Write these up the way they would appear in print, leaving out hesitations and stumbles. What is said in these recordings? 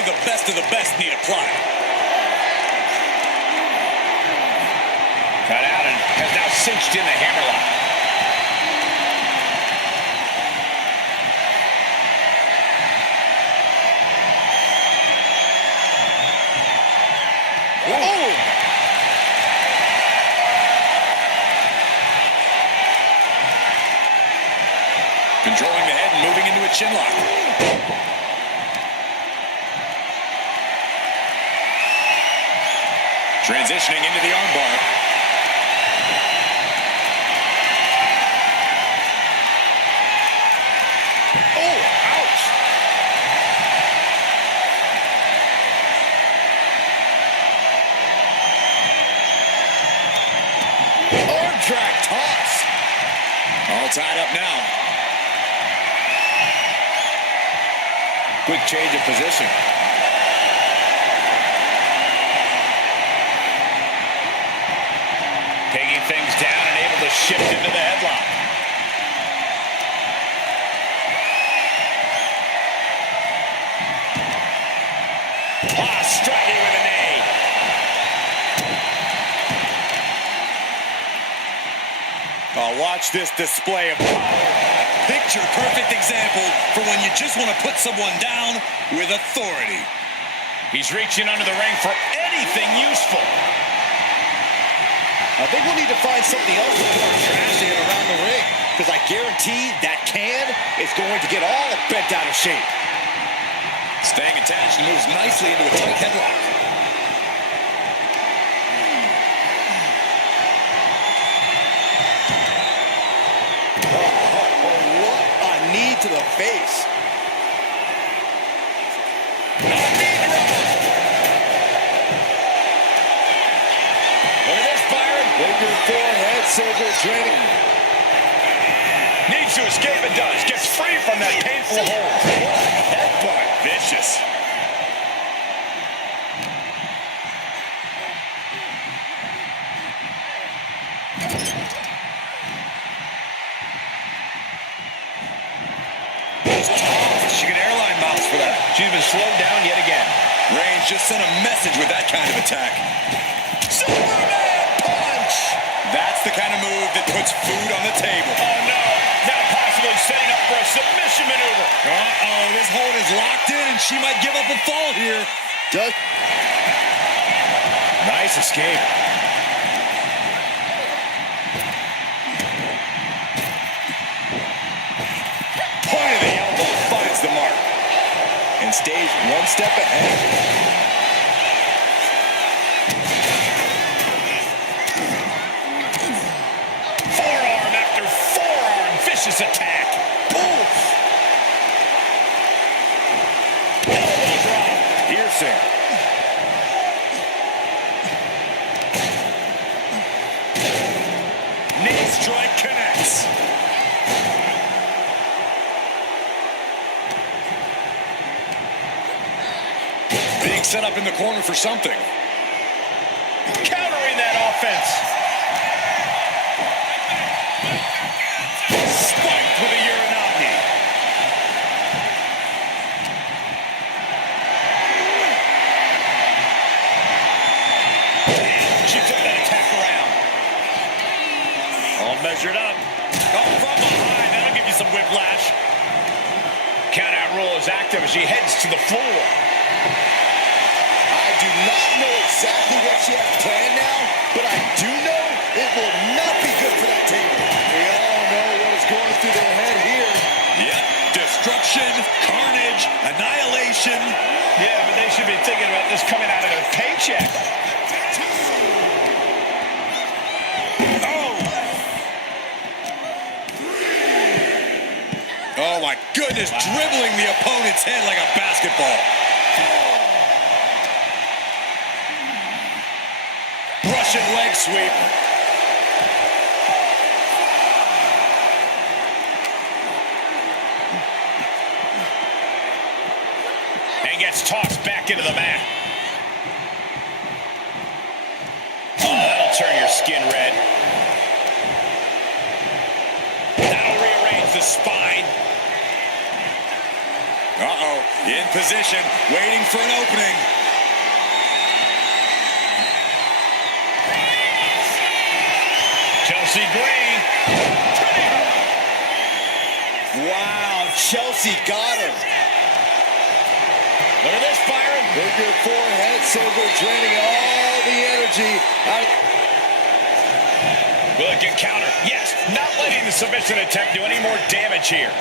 only the best of the best need apply. Cut out and has now cinched in the hammerlock. Oh! Controlling the head and moving into a chin lock. Transitioning into the armbar. Oh, ouch! Arm drag toss. All tied up now. Quick change of position. Taking things down and able to shift into the headlock. Striking with a knee. Oh, watch this display of power. Picture perfect example for when you just want to put someone down with authority. He's reaching under the ring for anything useful. I think we'll need to find something else to put our trash in around the ring, because I guarantee that can is going to get all bent out of shape. Staying attached and moves nicely into a tight headlock. What a knee to the face. Look at this, Byron. Bigger forehead scissors draining. Needs to escape and does. Gets free from that painful hold. Headbutt. Vicious. She can airline mounts for that. She's been slowed down yet again. Reigns just sent a message with that kind of attack. Superman punch! That's the kind of move that puts food on the table. Oh, no. Now possibly setting up for a submission maneuver. Uh-oh, this hold is locked in, and she might give up a fall here. Nice escape. Point of the elbow finds the mark. And stays one step ahead. Forearm after forearm. Vicious attack. Oof. Elbow drop. Piercing. Knee strike connects. Being set up in the corner for something. Countering that offense. Spiked with a Uranagi. She took that attack around. All measured up. Oh, from behind. That'll give you some whiplash. Count out rule is active as she heads to the floor. I do not know exactly what she has planned now, but I do know it will not be good for that table. We all know what is going through their head here. Yep. Destruction, carnage, annihilation. Yeah, but they should be thinking about this coming out of their paycheck. Oh, my goodness, dribbling the opponent's head like a basketball. Russian leg sweep. And gets tossed back into the mat. Oh, that'll turn your skin red. That'll rearrange the spine. Uh-oh, in position, waiting for an opening. Chelsea Green. Wow, Chelsea got him. Look at this, Byron. Figure four head scissor, draining all the energy out. Look at counter. Yes, not letting the submission attempt do any more damage here.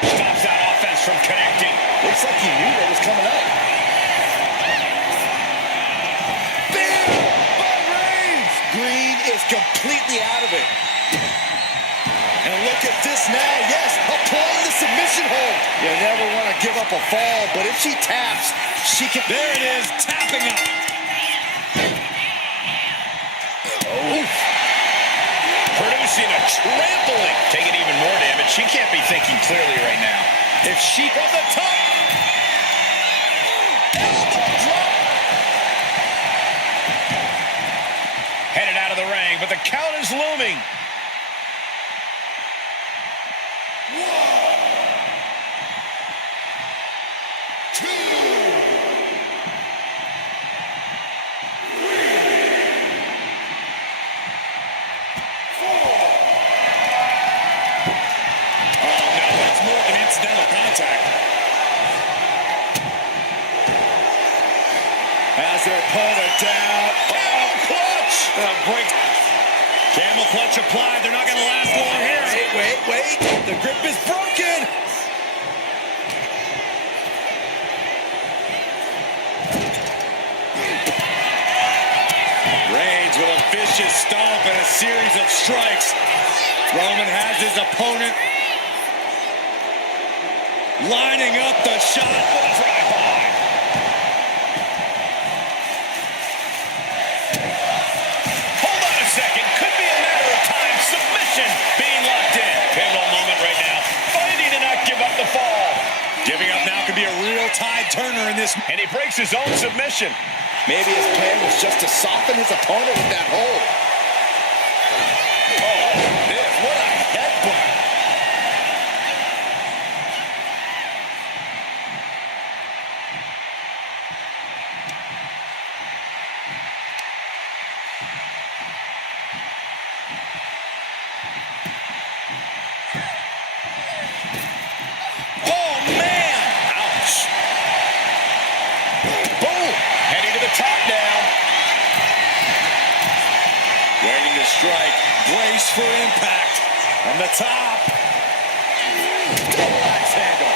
Stops that offense from connecting. Looks like he knew that was coming up. Bam! By Reigns! Green is completely out of it. And look at this now. Yes, applying the submission hold. You never want to give up a fall, but if she taps, she can. There it is, tapping out. Oh. Producing a trampling. Taking even more damage. She can't be thinking clearly right now. If she from the top. Elbow drop. Headed out of the ring, but the count is looming. Has their opponent down. Camel clutch. Break. Camel clutch applied. They're not going to last long here. Wait. The grip is broken. Reigns with a vicious stomp and a series of strikes. Roman has his opponent lining up the shot. Drive-by. Hold on a second. Could be a matter of time. Submission being locked in. Pivotal moment right now. Fighting to not give up the fall. Giving up now could be a real tide turner in this. And he breaks his own submission. Maybe his plan was just to soften his opponent with that hold. What a headbutt. Oh, man! Ouch. Boom! Heading to the top now. Waiting to strike. Brace for impact. On the top. Double axe handle.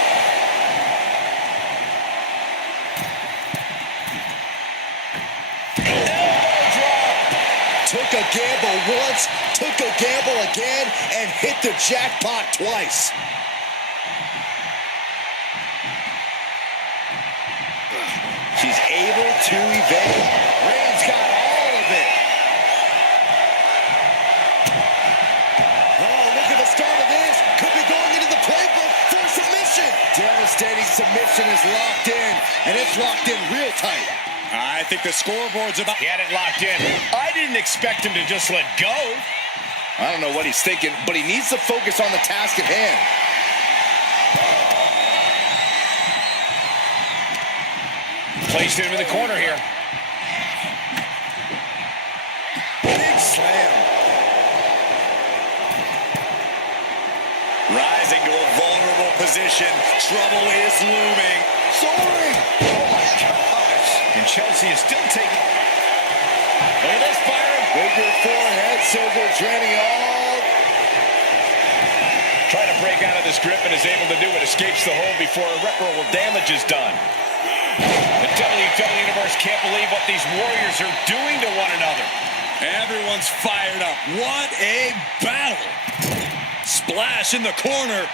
Elbow drop. Took a gamble once, took a gamble again, and hit the jackpot twice. She's able to evade. Reigns got all of it. Oh, look at the start of this. Could be going into the playbook for submission. Devastating submission is locked in, and it's locked in real tight. I think the scoreboard's about. He had it locked in. I didn't expect him to just let go. I don't know what he's thinking, but he needs to focus on the task at hand. Placed him in the corner here. Big slam. Rising to a vulnerable position. Trouble is looming. Soaring. Oh, my gosh. And Chelsea is still taking. Look at this, Byron. Figure four head scissor, draining all. Trying to break out of this grip and is able to do it. Escapes the hold before irreparable damage is done. The WWE Universe can't believe what these warriors are doing to one another. Everyone's fired up. What a battle. Splash in the corner.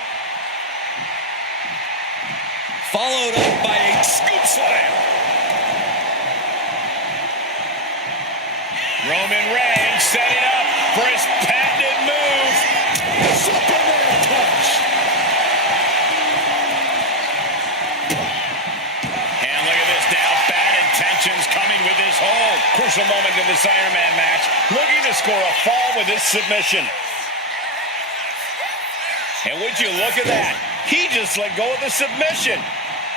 Followed up by a scoop slam. Roman Reigns setting up for his patented move. Superman punch. And look at this now. Bad intentions coming with this hold. Crucial moment in this Iron Man match. Looking to score a fall with this submission. And would you look at that? He just let go of the submission.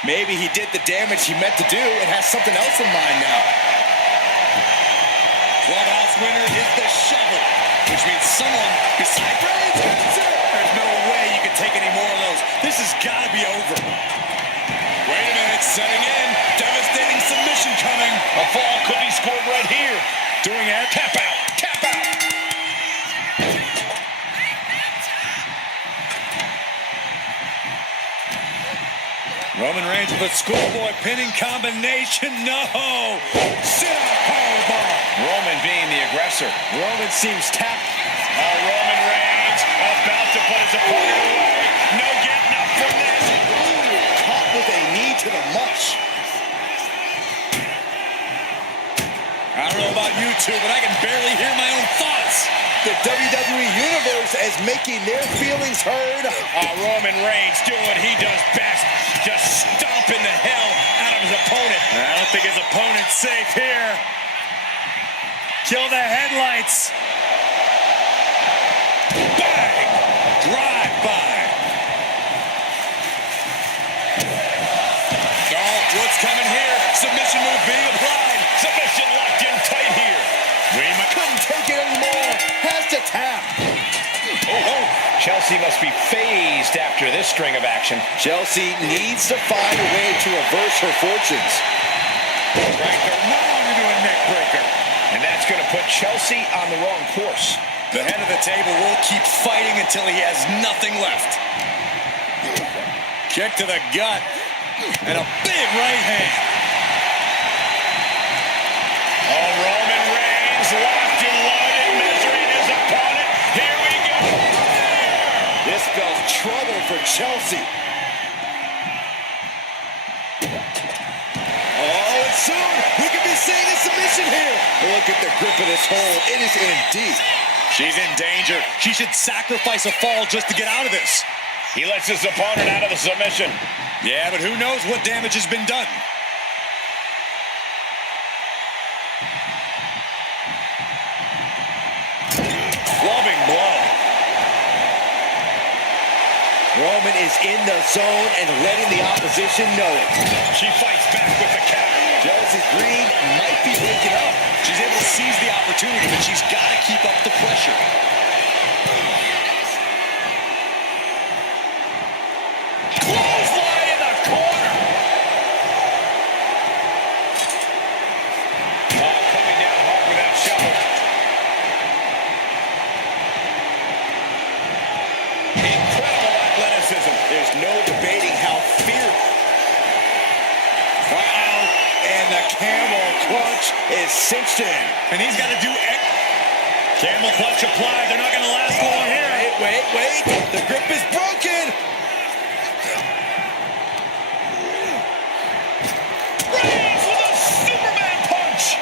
Maybe he did the damage he meant to do and has something else in mind now. Clubhouse winner is the shovel, which means someone beside Reigns wins it. There's no way you can take any more of those. This has got to be over. Wait a minute, setting in. Devastating submission coming. A fall could be scored right here. Doing it. Tap out. Tap out. Roman Reigns with a schoolboy pinning combination. No. Sit-out powerbomb. Roman being the aggressor. Roman seems tapped. Roman Reigns about to put his opponent away. No getting up from this. Ooh, caught with a knee to the mush. I don't know about you two, but I can barely hear my own thoughts. The WWE Universe is making their feelings heard. Roman Reigns doing what he does best. Just stomping the hell out of his opponent. I don't think his opponent's safe here. Kill the headlights. Bang! Drive-by. Oh, what's coming here? Submission move being applied. Submission locked in tight here. Couldn't take it anymore. Has to tap. Oh, Chelsea must be phased after this string of action. Chelsea needs to find a way to reverse her fortunes. Right around into a neck breaker. And that's going to put Chelsea on the wrong course. The head of the table will keep fighting until he has nothing left. Kick to the gut. And a big right hand. Oh, Roman Reigns locked and loaded, measuring his opponent. Here we go. This spells trouble for Chelsea. Oh, and soon we could be seeing a submission here. Look at the grip of this hold. It is in deep. She's in danger. She should sacrifice a fall just to get out of this. He lets his opponent out of the submission. Yeah, but who knows what damage has been done. Clubbing blow. Roman is in the zone and letting the opposition know it. She fights back with the counter. Chelsea's green might be waking up. She's able to seize the opportunity, but she's got to keep up the pressure. Clothesline in the corner. Coming down hard with that shovel. Incredible athleticism. There's no debating how fierce. And the camel clutch is cinched in. And he's got to do camel clutch applied. They're not going to last long here. Wait. The grip is broken. Reigns with a Superman punch.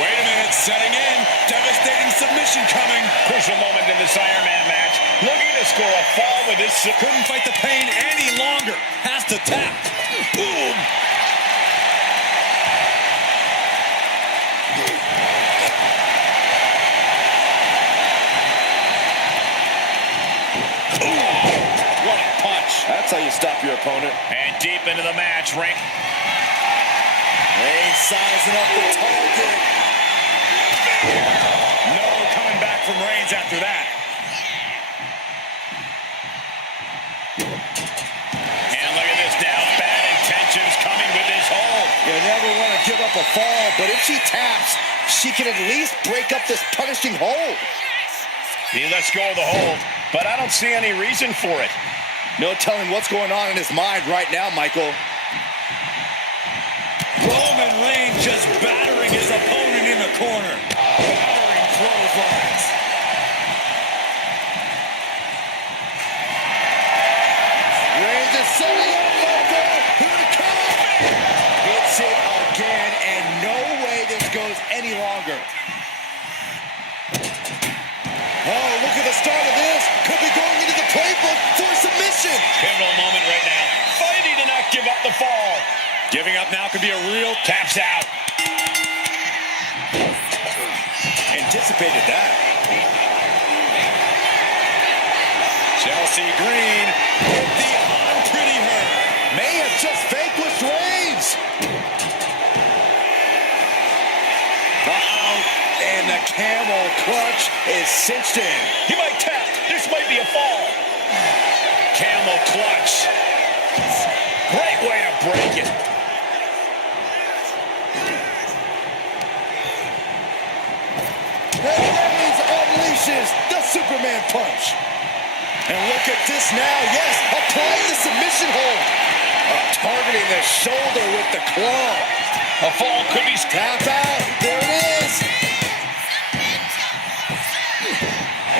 Wait a minute, setting in. Devastating submission coming. Crucial moment in this Iron Man match. Looking to score a fall with this. Couldn't fight the pain any longer. Has to tap. Boom. What a punch. That's how you stop your opponent. And deep into the match, Reigns. Reigns sizing up the target. No coming back from Reigns after that. And look at this now. Bad intentions coming with this hold. You never want to give up a fall, but if she taps, she can at least break up this punishing hold. He lets go of the hold, but I don't see any reason for it. No telling what's going on in his mind right now, Michael. Roman Reigns just battering his opponent in the corner. Battering clotheslines. Reigns is setting up, Michael. Here it comes. Hits it again, and no way this goes any longer. Oh, look at the start of this. Could be going into the playbook for submission. Pivotal moment right now. Fighting to not give up the fall. Giving up now could be a real Taps out. Anticipated that. Chelsea Green hit the arm pretty hurt. May have just vanquished Reigns. And the camel clutch is cinched in. He might tap. This might be a fall. Camel clutch. Great way to break it. And Reigns unleashes the Superman punch. And look at this now. Yes, applying the submission hold. Targeting the shoulder with the claw. A fall could be... Tap out. There it is.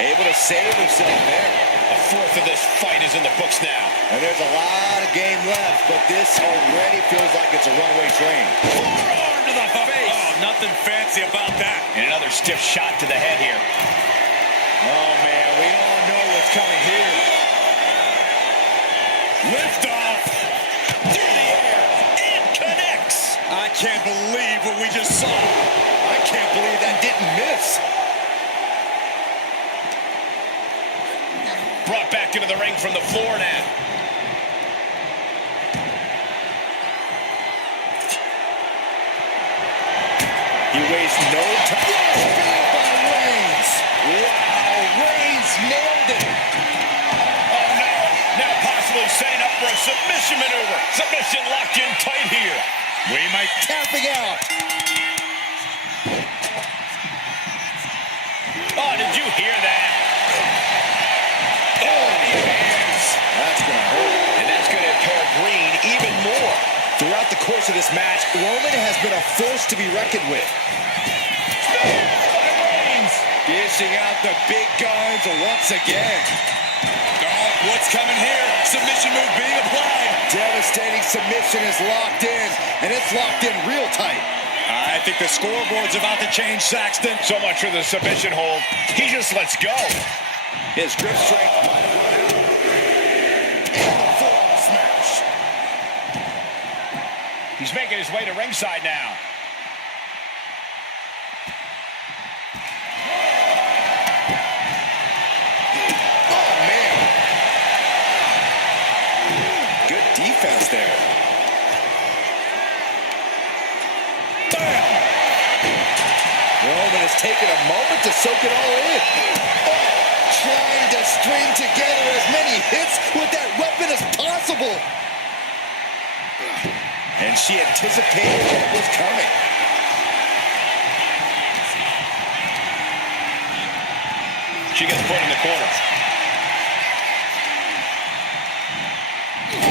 Able to save himself there. A fourth of this fight is in the books now. And there's a lot of game left, but this already feels like it's a runaway train. Forearm to the face. Oh, nothing fancy about that. And another stiff shot to the head here. Oh, man, we all know what's coming here. Lift off. Through the air. It connects. I can't believe what we just saw. I can't believe that didn't miss. Brought back into the ring from the floor now. He wastes no time. Spear by Reigns. Wow, Reigns nailed it. Oh, no. Now possibly setting up for a submission maneuver. Submission locked in tight here. We might tapping out. Oh, did you hear that? That's going to hurt. And that's going to impair Green even more. Throughout the course of this match, Roman has been a force to be reckoned with. Dishing out the big guns once again. Oh, what's coming here? Submission move being applied. Devastating submission is locked in, and it's locked in real tight. I think the scoreboard's about to change, Saxton. So much for the submission hold. He just lets go. His grip strength might have run out. And the forearm smash. He's making his way to ringside now. Oh, man. Good defense there. Bam! Roman has taken a moment to soak it all in. Oh, trying to string together as many hits with that weapon as possible. And she anticipated what was coming. She gets put in the corner.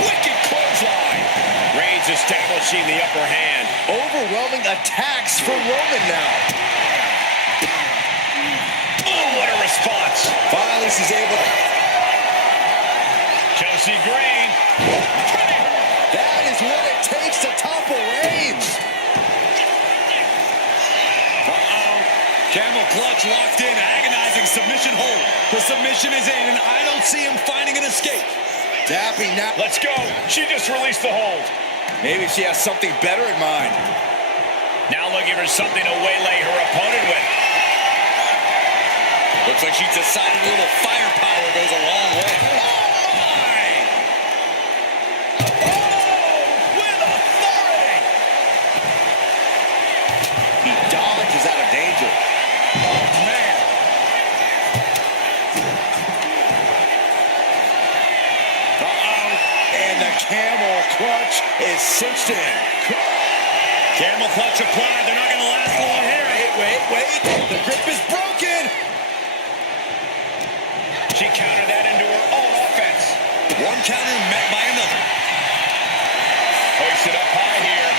Wicked clothesline. Reigns establishing the upper hand. Overwhelming attacks for Roman now. Oh, what a response. Finally, she's able to... Chelsea Green. That is what it takes to topple Reigns. Camel clutch locked in, agonizing submission hold. The submission is in, and I don't see him finding an escape. Dapping now. Let's go. She just released the hold. Maybe she has something better in mind. Now looking for something to waylay her opponent with. Looks like she's decided a little firepower goes a long way. Oh, my! Oh, with authority! He dodges out of danger. Oh, man. And the camel clutch is cinched in. Camel clutch applied. They're not going to last long here. Wait. The grip is broken. She countered that into her own offense. One counter met by another. Hoisted up high here.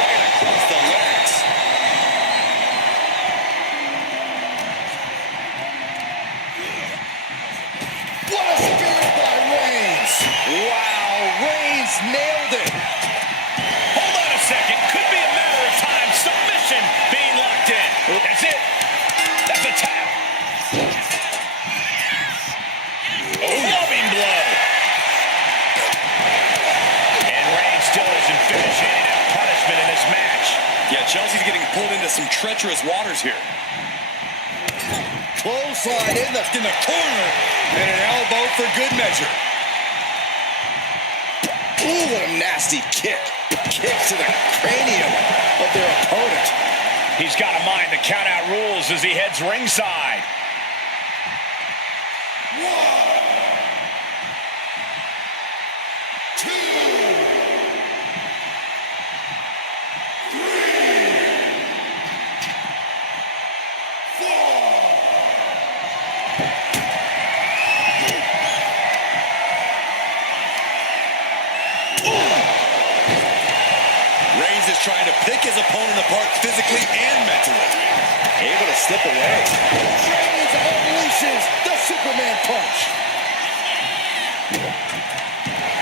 Right across the legs. What a spear by Reigns. Wow, Reigns nailed it. Hold on a second. Could be a matter of time. Submission being locked in. That's it. That's a tap. A loving blow. And Reigns still isn't finished handing out punishment in this match. Yeah, Chelsea's getting pulled into some treacherous waters here. clothesline in the corner. And an elbow for good measure. Ooh, what a nasty kick. Kick to the cranium of their opponent. He's got to mind the count-out rules as he heads ringside. 1, 2, 3, 4. Reigns is trying to pick his opponent apart physically and mentally. Able to slip away. Reigns unleashes the Superman punch.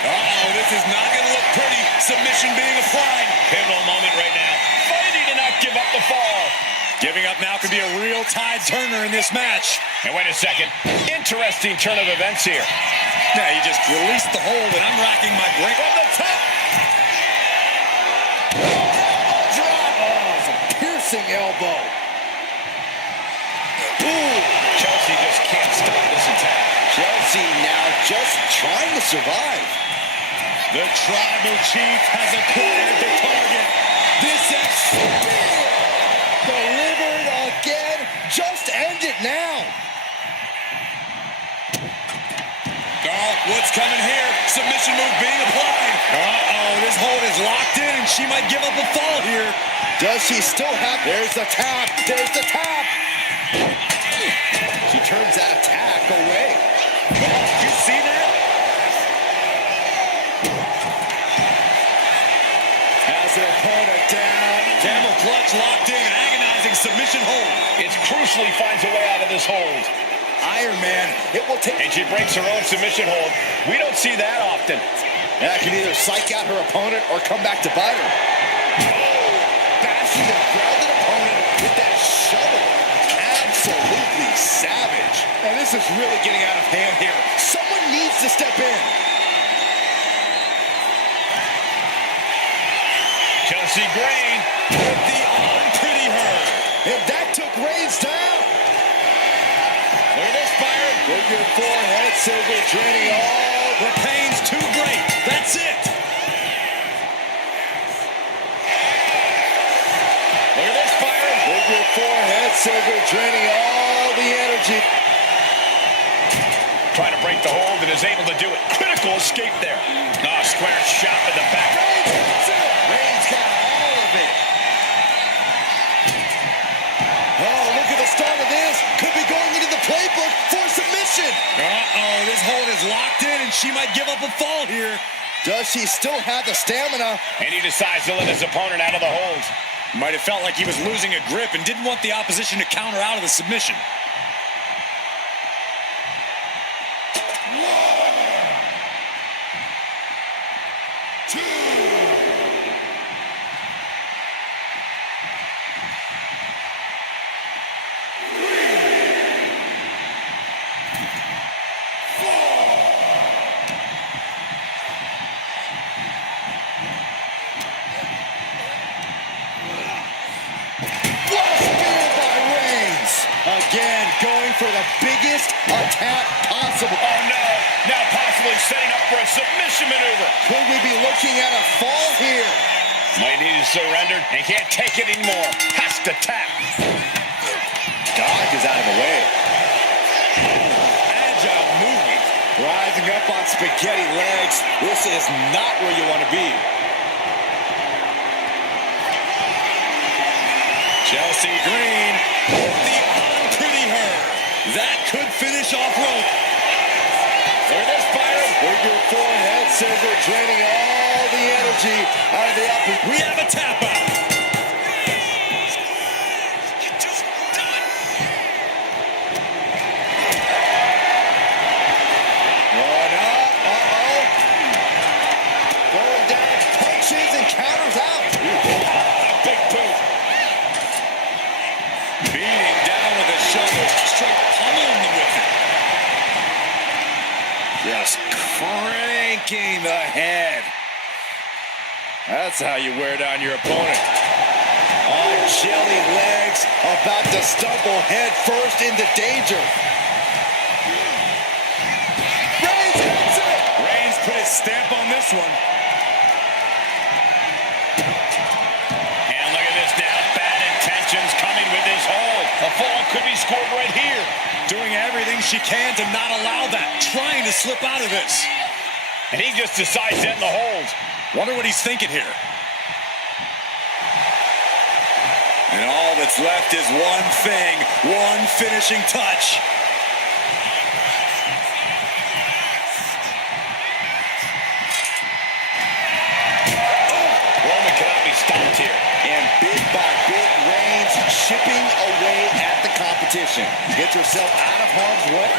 Uh-oh, this is not going to look pretty. Submission being applied. Pivotal moment right now. Fighting to not give up the fall. Giving up now could be a real tide turner in this match. And wait a second. Interesting turn of events here. Now he just released the hold, and I'm racking my brain. From the top. Drop. Oh, it's a piercing elbow. Ooh. Chelsea just can't stop this attack. Chelsea now just trying to survive. The tribal chief has acquired the target. This is Delivered again. Just end it now. oh, what's coming here? Submission move being applied. Uh-oh, this hold is locked in, and she might give up a fall here. Does she still have... There's the tap. There's the tap. She turns that attack away. You see that? Has her opponent down. Camel clutch locked in, agonizing submission hold. It's crucial he finds a way out of this hold. Iron Man, it will take... And she breaks her own submission hold. We don't see that often. That can either psych out her opponent or come back to bite her. Oh, bashing the grounded opponent with that shovel. Absolutely savage. And this is really getting out of hand here. Someone needs to step in. Chelsea Green With the unpretty her. And that took Reigns down. Look at this, Byron. Figure four head scissor draining all. The pain's too great. That's it. Look at this, Byron. Figure four head scissor draining all the energy. Trying to break the hold and is able to do it. Critical escape there. Oh, square shot in the back. Reigns got all of it. Oh, look at the start of this. Could be going into the playbook for submission. Uh-oh, this hold is locked in, and she might give up a fall here. Does she still have the stamina? And he decides to let his opponent out of the hold. Might have felt like he was losing a grip and didn't want the opposition to counter out of the submission. 1, 2, 4. Again, going for the biggest attack possible. Oh, no. Now possibly setting up for a submission maneuver. Could we be looking at a fall here? Might need to surrender and can't take it anymore. Has to tap. Dodge is out of the way. Agile movement. Rising up on spaghetti legs. This is not where you want to be. Chelsea Green with the unpretty her. That could finish off rope. Look at this, Byron. Figure four head scissor draining all the energy out of the upper. We have a tap out. Going up. Uh-oh. Going down. Punches and counters out. A big boot. Beating down with a shovel. Straight pummeling them with it. Just cranking the head. That's how you wear down your opponent. On jelly legs, about to stumble head first into danger. Reigns hits it! Reigns put his stamp on this one. And look at this now. Bad intentions coming with this hold. A fall could be scored right here. Doing everything she can to not allow that. Trying to slip out of this. And he just decides to end the hold. Wonder what he's thinking here. And all that's left is one thing, one finishing touch. Roman cannot be stopped here. And bit by bit, Reigns chipping away at the competition. Gets herself out of harm's way.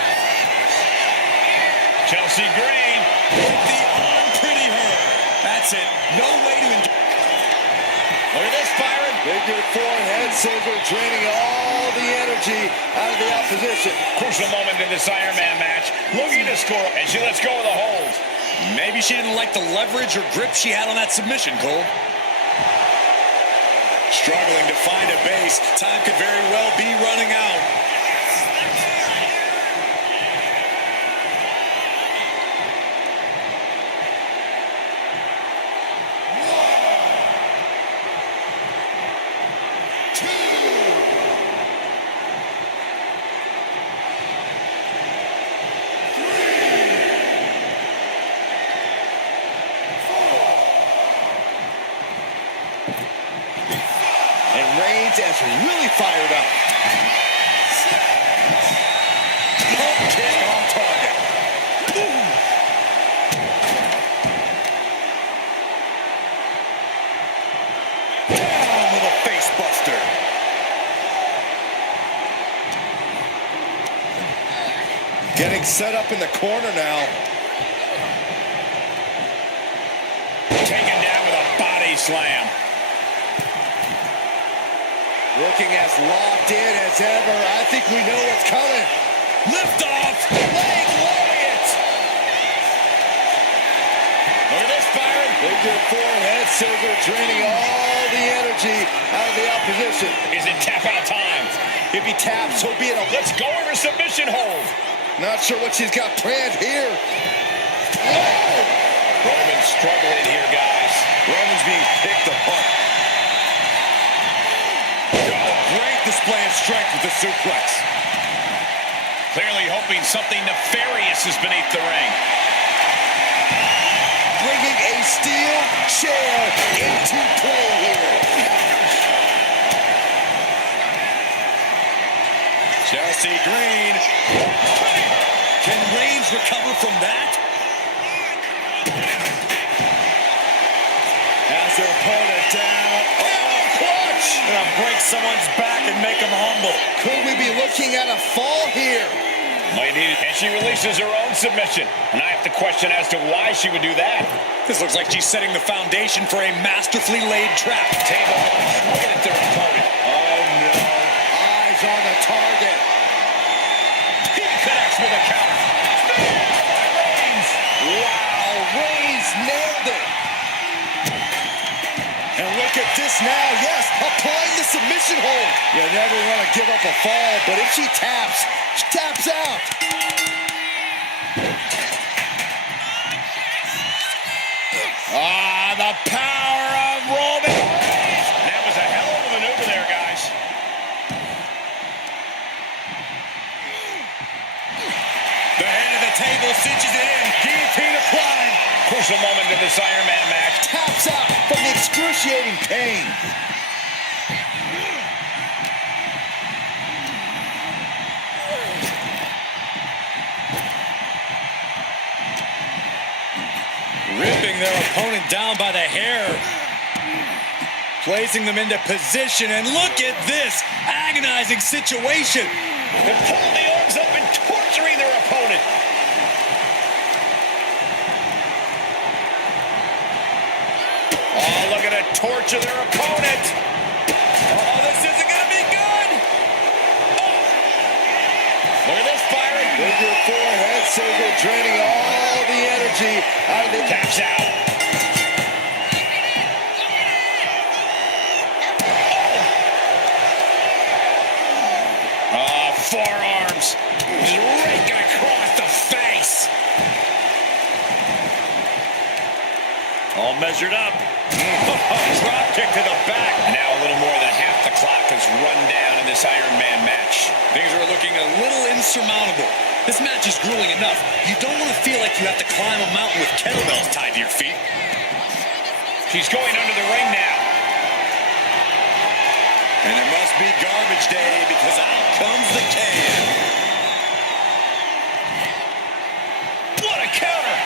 Chelsea Green. The arm pretty her. That's it. No way to enjoy. Look at this, Byron. Figure four head scissor, draining all the energy out of the opposition. Crucial moment in this Iron Man match. Looking to score, and she lets go of the hold. Maybe she didn't like the leverage or grip she had on that submission, Cole. Struggling to find a base. Time could very well be running out. And Reigns is really fired up. Pump kick on target. Ooh. Down with a face buster. Getting set up in the corner now. Taken down with a body slam. Looking as locked in as ever. I think we know what's coming. Lift off. Leg lariat. Look at this, Byron. Figure four head scissor, draining all the energy out of the opposition. Is it tap out time? If he taps, he'll be in a... Let's go over submission hold. Not sure what she's got planned here. Roman's struggling here, guys. Roman's being picked apart. Great display of strength with the suplex. Clearly hoping something nefarious is beneath the ring. Bringing a steel chair into play here. Chelsea Green. Can Reigns recover from that? Has her opponent down. Oh, clutch! Gonna break someone's back and make them humble. Could we be looking at a fall here? Might need it. And she releases her own submission. And I have to question as to why she would do that. This looks like she's setting the foundation for a masterfully laid trap. Table right at their opponent. Oh no. Eyes on the target. He connects with a counter. Reigns. Wow, Reigns nailed it. And look at this now. Yes, applying the submission hold. You never want to give up a fall, but if she taps out. Ah, the power of Roman. That was a hell of a maneuver there, guys. The head of the table cinches it in. Guillotine applied. Crucial moment in this Iron Man match. Taps out from the excruciating pain. Ripping their opponent down by the hair. Placing them into position. And look at this agonizing situation. And pulling the arms up and torturing their opponent. Oh, look at it torture their opponent. Oh, this isn't going to be good. Oh. Look at this, Byron. Figure four head scissor, draining all the energy out of the... Taps out. Oh, All measured up. Drop kick to the back. Now a little more than half the clock has run down in this Iron Man match. Things are looking a little insurmountable. This match is grueling enough. You don't want to feel like you have to climb a mountain with kettlebells tied to your feet. She's going under the ring now. And it must be garbage day because out comes the can. What a counter!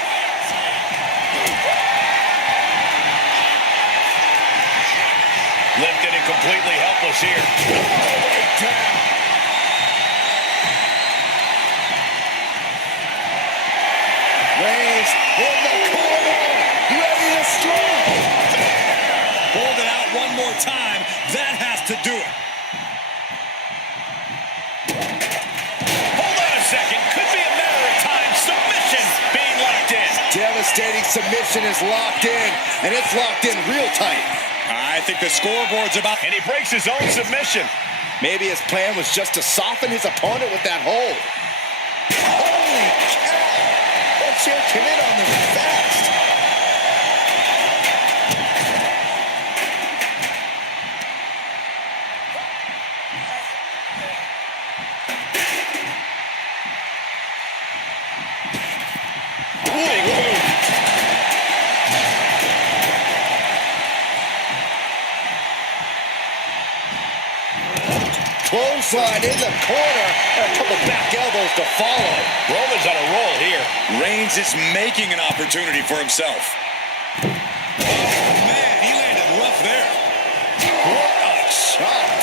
Lifted and completely helpless here. Reigns in the corner, ready to strike. Hold it out one more time. That has to do it. Hold on a second. Could be a matter of time. Submission being locked in. Devastating submission is locked in, and it's locked in real tight. I think the scoreboard's about... And he breaks his own submission. Maybe his plan was just to soften his opponent with that hold. Holy cow! That chair came in on them fast. Clothesline in the corner, and a couple back elbows to follow. Roman's on a roll here. Reigns is making an opportunity for himself. Oh, man, he landed rough there. What a shot.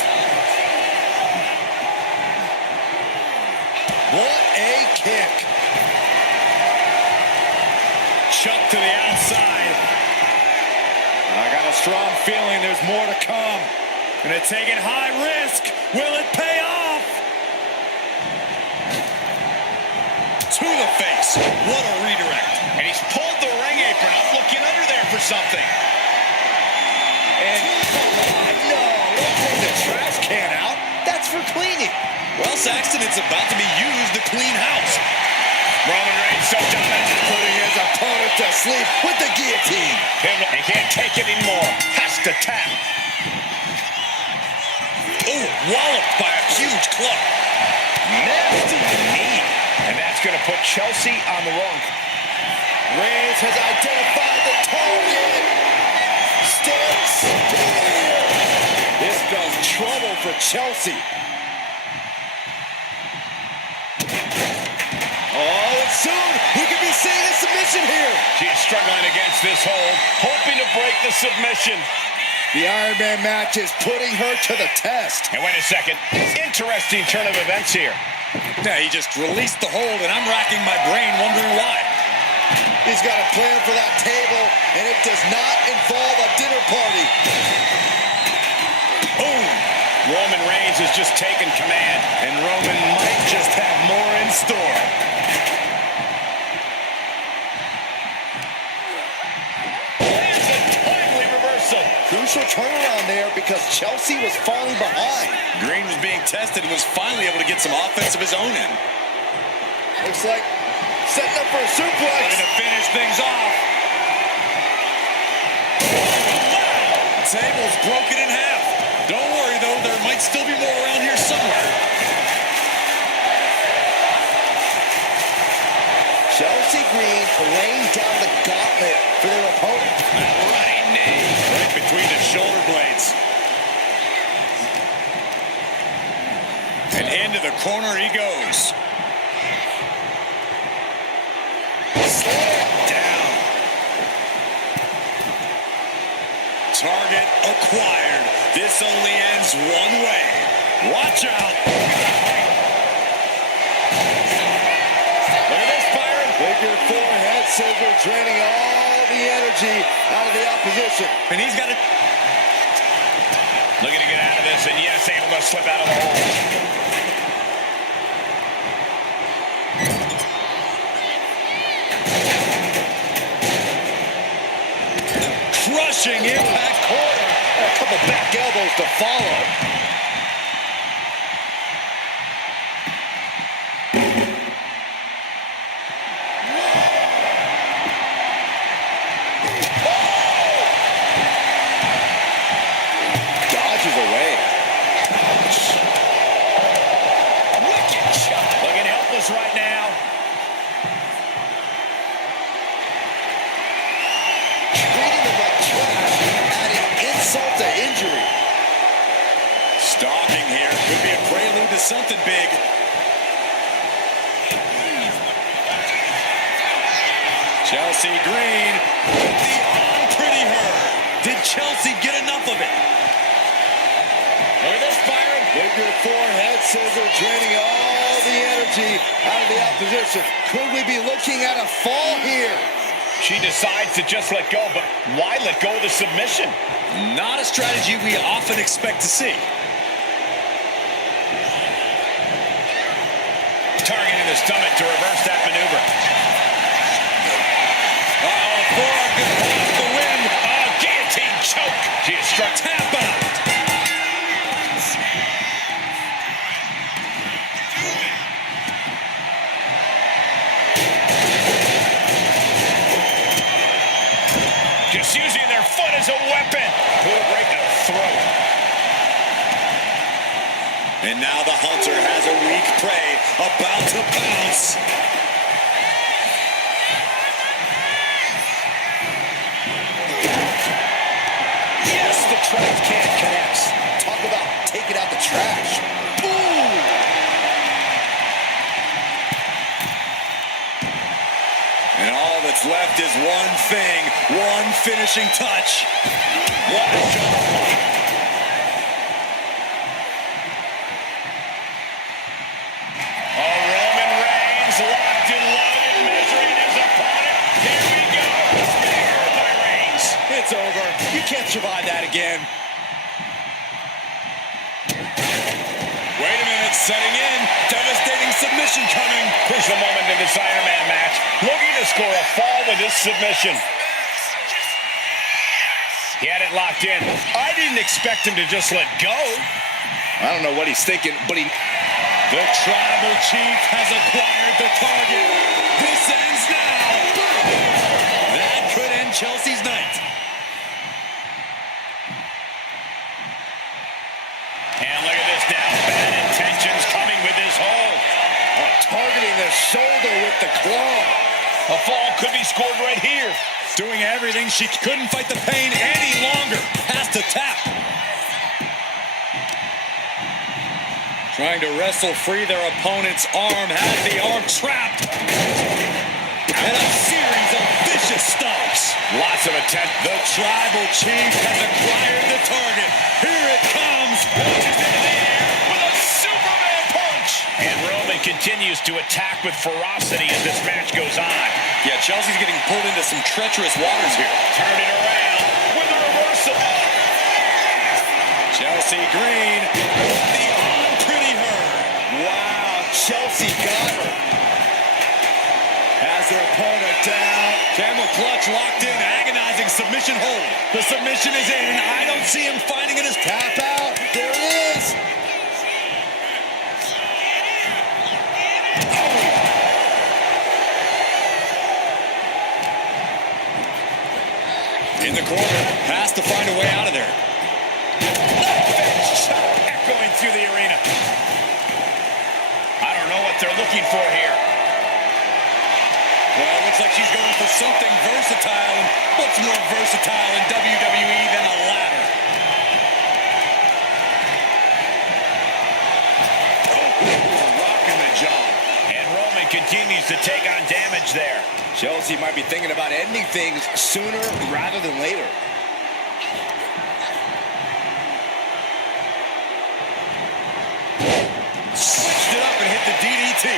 What a kick. Chuck to the outside. I got a strong feeling there's more to come. Gonna take it high risk. Will it pay off? To the face. What a redirect. And he's pulled the ring apron up, looking under there for something. And come on, no, don't take the trash can out. That's for cleaning. Well, Saxton, it's about to be used to clean house. Roman Reigns so dominant, Putting his opponent to sleep with the guillotine. He can't take it anymore. Has to tap. Oh, walloped by a huge club. Nasty knee. And that's going to put Chelsea on the wrong. Reigns has identified the target. Step spear. This spells trouble for Chelsea. Oh, and soon we could be seeing a submission here. She's struggling against this hold, hoping to break the submission. The Iron Man match is putting her to the test. And wait a second. Interesting turn of events here. Yeah, he just released the hold, and I'm racking my brain wondering why. He's got a plan for that table, and it does not involve a dinner party. Boom. Roman Reigns has just taken command. And Roman might just have more in store. Lands a timely reversal. Crucial turnaround there because Chelsea was falling behind. Green was being tested and was finally able to get some offense of his own in. Looks like setting up for a suplex. Looking to finish things off. Table's broken in half. Don't worry, though. There might still be more around here somewhere. Chelsea Green laying down the gauntlet for their opponent. Right knee. Right between the shoulder blades. And into the corner he goes. Slam down. Target acquired. This only ends one way. Watch out. Look at this, Byron. Figure four head scissor draining all the energy out of the opposition. And he's got it. Looking to get out of this, and yes, able to slip out of the hole. Crushing impact corner. And a couple back elbows to follow. this right now. Treating him like trash, adding insult to injury. Stalking here. Could be a prelude to something big. Chelsea Green with the arm pretty her. Did Chelsea get enough of it? Look at this, Byron. Figure four head scissor, draining all the energy out of the opposition. Could we be looking at a fall here? She decides to just let go, but why let go of the submission? Not a strategy we often expect to see. Targeting the stomach to reverse that maneuver. Forearm gonna block the win. Guillotine choke. She is struck. Tap out. Just using their foot as a weapon. Hook right to the throat. And now the hunter has a weak prey about to pounce. Yes, the trash can connects. Talk about taking out the trash. Boom! And all that's left is one thing, one finishing touch. What a shot. Roman Reigns locked and loaded, measuring his opponent. Here we go. Spear by Reigns. It's over. You can't survive that again. Wait a minute, setting in. Devastating submission coming. Crucial moment in this Iron Man match. Looking to score a fall with this submission. He had it locked in. I didn't expect him to just let go. I don't know what he's thinking, but he... The tribal chief has acquired the target. This ends now. That could end Chelsea's night. And look at this now. Bad intentions coming with this hold. targeting the shoulder with the claw. A fall could be scored right here. Doing everything. She couldn't fight the pain any longer. Has to tap. Trying to wrestle free their opponent's arm. Has the arm trapped. And a series of vicious stomps. Lots of attempt. The tribal chief has acquired the target. Here it comes. Launches into the air with a Superman punch. And Roman continues to attack with ferocity as this match goes on. Yeah, Chelsea's getting pulled into some treacherous waters here. Turn it around with a reversal. Chelsea Green, the arm pretty her. Wow, Chelsea got her. Has their opponent down. Camel clutch locked in, agonizing submission hold. The submission is in. I don't see him finding it as Tap out. There it is. in the corner. Has to find a way out of there. Shot echoing through the arena. I don't know what they're looking for here. Well, it looks like she's going for something versatile. What's more versatile in WWE than a ladder? Rocking the jaw. And Roman continues to take on damage there. Chelsea might be thinking about ending things sooner rather than later. Switched it up and hit the DDT.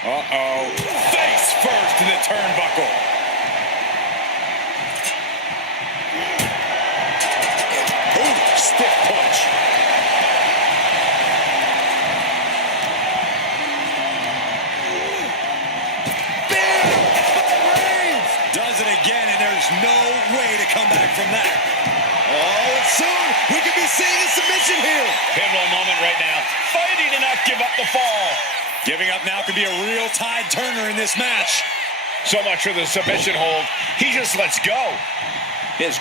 Uh-oh. Face first in the turnbuckle. Ooh, stiff punch. Does it again, and there's no way to come back from that. Oh, and soon we could be seeing a submission here. Pivotal moment right now. Fighting to not give up the fall. Giving up now could be a real tide turner in this match. So much for the submission hold. He just lets go. His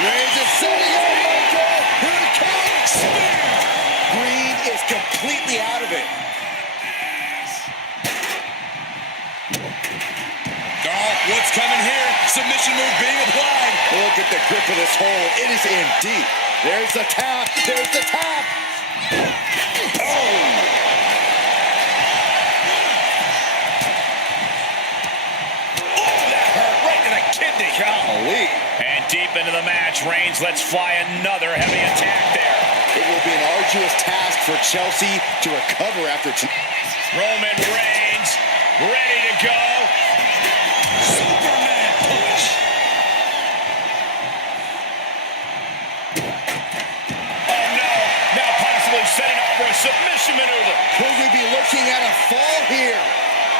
Reigns is setting up, Michael. Here it comes. Green is completely out of it. Oh, what's coming here? Submission move being applied. Look at the grip of this hold. It is in deep. There's the tap. There's the tap. Oh! Kidney, golly. And deep into the match, Reigns lets fly another heavy attack there. It will be an arduous task for Chelsea to recover after Roman Reigns ready to go. Superman punch. Oh no, now possibly setting up for a submission maneuver. Could we be looking at a fall here?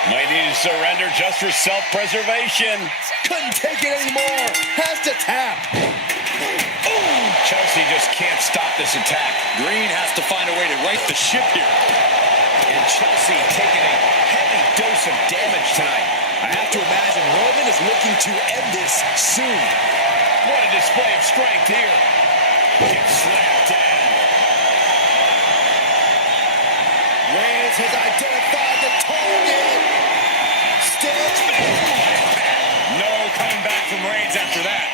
Might need to surrender just for self-preservation. Couldn't take it anymore. Has to tap. Ooh, Chelsea just can't stop this attack. Green has to find a way to right the ship here. And Chelsea taking a heavy dose of damage tonight. I have to imagine Roman is looking to end this soon. What a display of strength here. Gets slammed down. Reigns has identified the target. Stands back. No coming back from Reigns after that.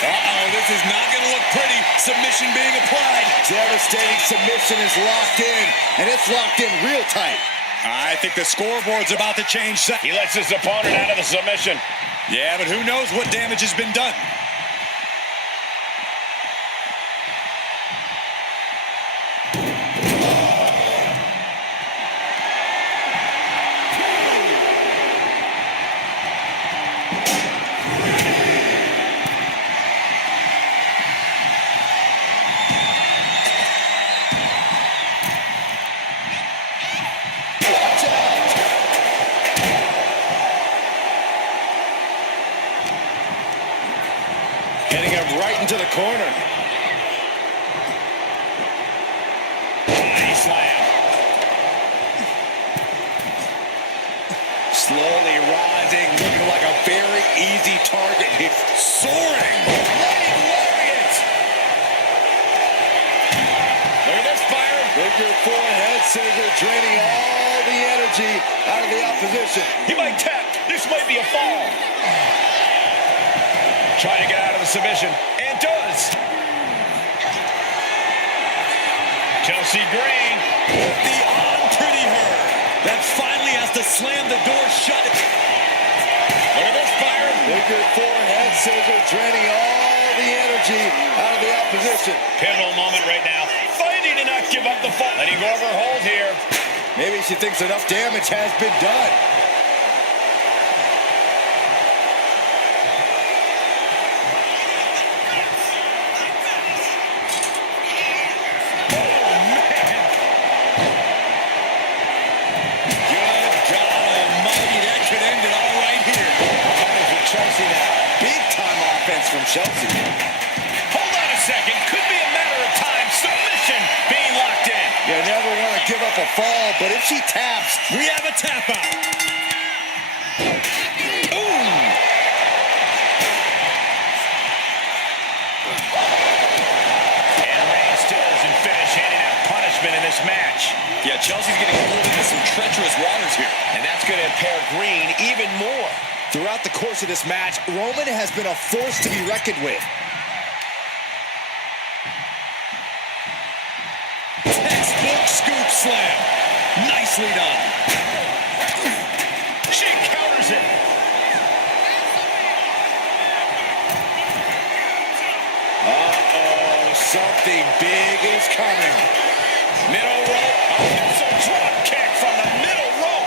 Uh-oh, this is not going to look pretty. Submission being applied. Devastating submission is locked in, and it's locked in real tight. I think the scoreboard's about to change. He lets his opponent out of the submission. Yeah, but who knows what damage has been done. Getting him right into the corner. Body slam. Slowly rising, looking like a very easy target. He's soaring. Running lariat. Look at this, Byron. Figure four head scissor, draining all the energy out of the opposition. He might tap. This might be a fall. Trying to get out of the submission. And does. Chelsea Green. The unpretty her that finally has to slam the door shut. Look at this, Byron. Figure four head scissor, draining all the energy out of the opposition. Pivotal moment right now. Fighting to not give up the fall. Letting go of her hold here. Maybe she thinks enough damage has been done. From Chelsea. Hold on a second. Could be a matter of time. Submission being locked in. You never want to give up a fall, but if she taps, we have a tap out. Ooh. And Reigns still isn't finished handing out punishment in this match. Yeah, Chelsea's getting pulled into some treacherous waters here. And that's going to impair Green even more. Throughout the course of this match, Roman has been a force to be reckoned with. Textbook scoop slam. Nicely done. She counters it. Uh-oh, something big is coming. Middle rope. It's a drop kick from the middle rope.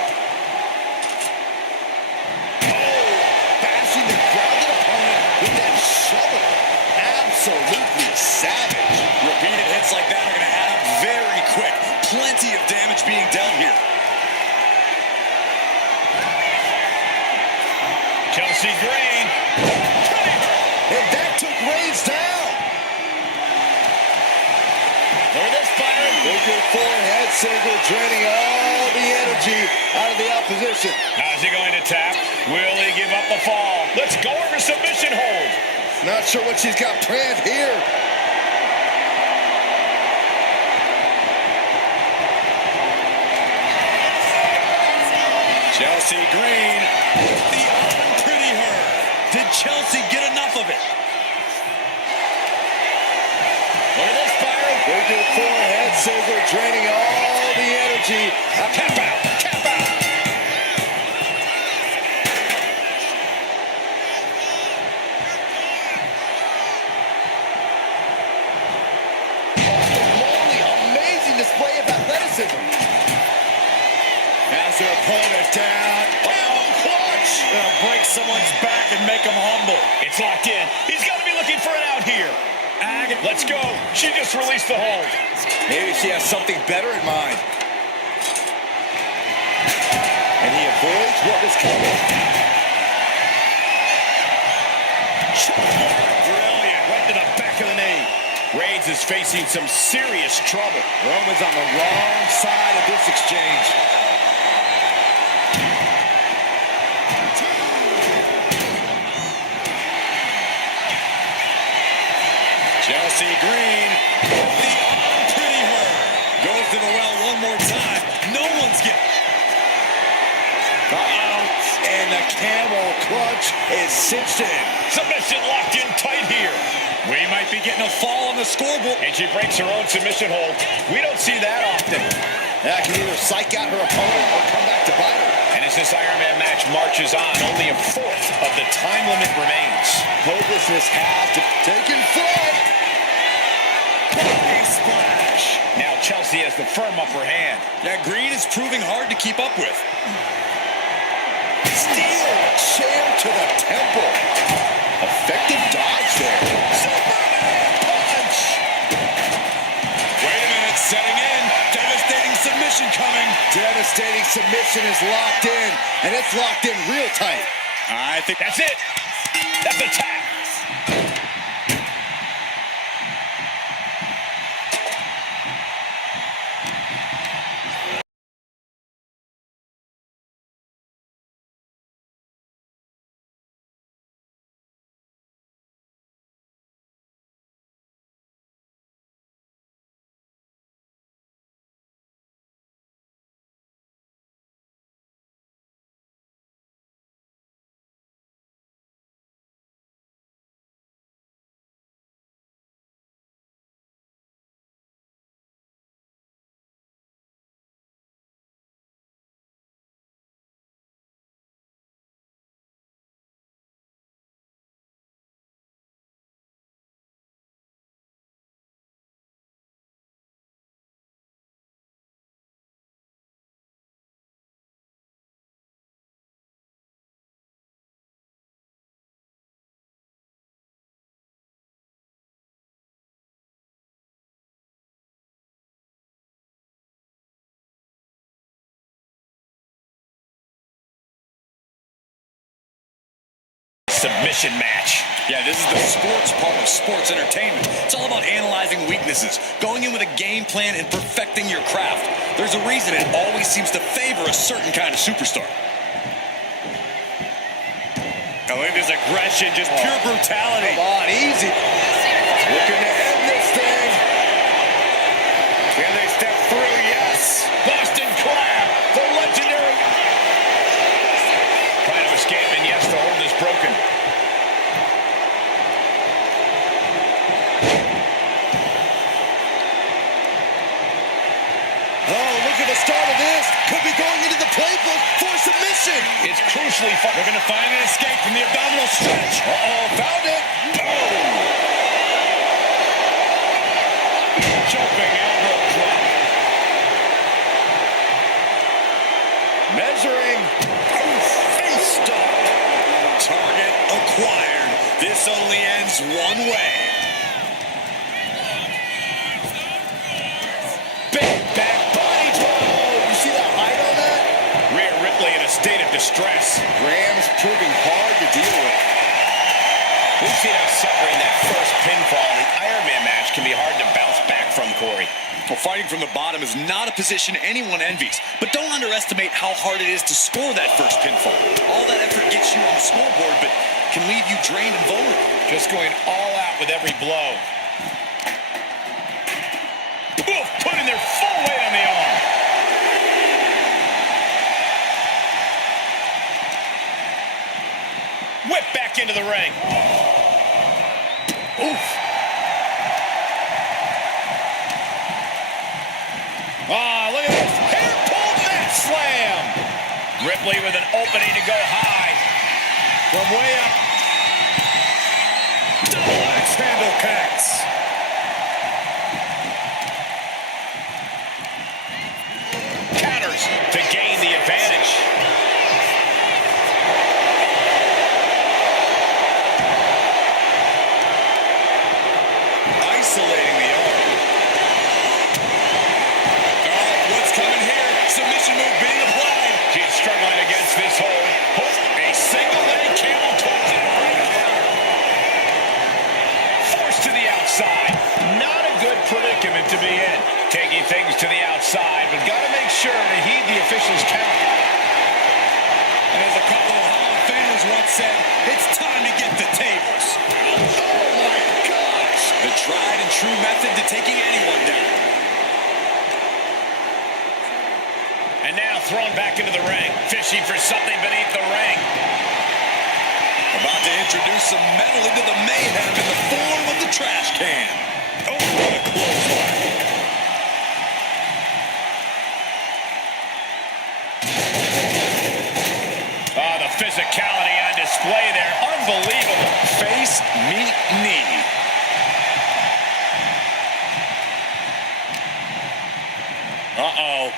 Absolutely savage. Repeated hits like that are going to add up very quick. Plenty of damage being dealt here. Chelsea Green. And that took Reigns down. Look at this, Byron. Figure four head scissor, draining all the energy out of the opposition. Now Now, is he going to tap? Will he give up the fall? Let's go over submission hold. Not sure what she's got planned here. Chelsea Green, the unpretty her. Did Chelsea get enough of it? Look at this fire. Big forehead scissor, draining all the energy. Tap out, tap out. Holy, amazing display of athleticism. Has her opponent down. Oh, clutch! Gonna break someone's back and make them humble. It's locked in. He's got to be looking for an out here. Let's go. She just released the hold. Maybe she has something better in mind. And he avoids what was coming. Brilliant. Right to the back of the knee. Reigns is facing some serious trouble. Roman's on the wrong side of this exchange. Chelsea Green, the unpretty her. Goes to the well one more time. No one's getting. And the camel clutch is cinched in. Submission locked in tight here. We might be getting a fall on the scoreboard. And she breaks her own submission hold. We don't see that often. That can either psych out her opponent or come back to bite her. And as this Iron Man match marches on, only a fourth of the time limit remains. Hopelessness has to take in flight. Big splash. Now Chelsea has the firm upper hand. That Green is proving hard to keep up with. Steel chair to the temple. Effective dodge there. Superman punch. Wait a minute, setting in. Devastating submission coming. Devastating submission is locked in, and it's locked in real tight. I think That's it. That's a tap. Submission match. Yeah, this is the sports part of sports entertainment. It's all about analyzing weaknesses, going in with a game plan, and perfecting your craft. There's a reason it always seems to favor a certain kind of superstar. I think this aggression, just pure brutality. Come on, easy. Looking to end this thing. Can they step through? Yes. Boston Crab, the legendary. Trying to escape, and yes, the hold is broken. Oh, look at the start of this. Could be going into the playbook for submission. It's crucially fun. They're going to find an escape from the abdominal stretch. Uh-oh, found it. Boom! Jumping elbow drop. Measuring. Face stop. Target acquired. This only ends one way. Big back body throw. You see that height on that? Rhea Ripley in a state of distress. Graham's proving hard to deal with. We've seen how suffering that first pinfall in the Iron Man match can be hard to bounce back from, Corey. Well, fighting from the bottom is not a position anyone envies, but don't underestimate how hard it is to score that first pinfall. All that effort gets you on the scoreboard, but can leave you drained and vulnerable. Just going all out with every blow. Oof, putting their full weight on the arm. Whip back into the ring. Oof. Oh, look at this. Hair pulled mat slam. Ripley with an opening to go high. From way up. Double axe handle connects. Counters to gain the advantage. Isolating the arm. Coming here, submission move being applied. She's struggling against this hold. A single leg camel clutch and forced to the outside. Not a good predicament to be in. Taking things to the outside, but got to make sure to heed the official's count. And as a couple of Hall of Famers once said, it's time to get the tables. Oh my gosh! The tried and true method to taking anyone down. And now thrown back into the ring, fishing for something beneath the ring. About to introduce some metal into the mayhem in the form of the trash can. Oh, what a clothesline. Oh, the physicality on display there. Unbelievable. Face, meet, knee. Uh-oh.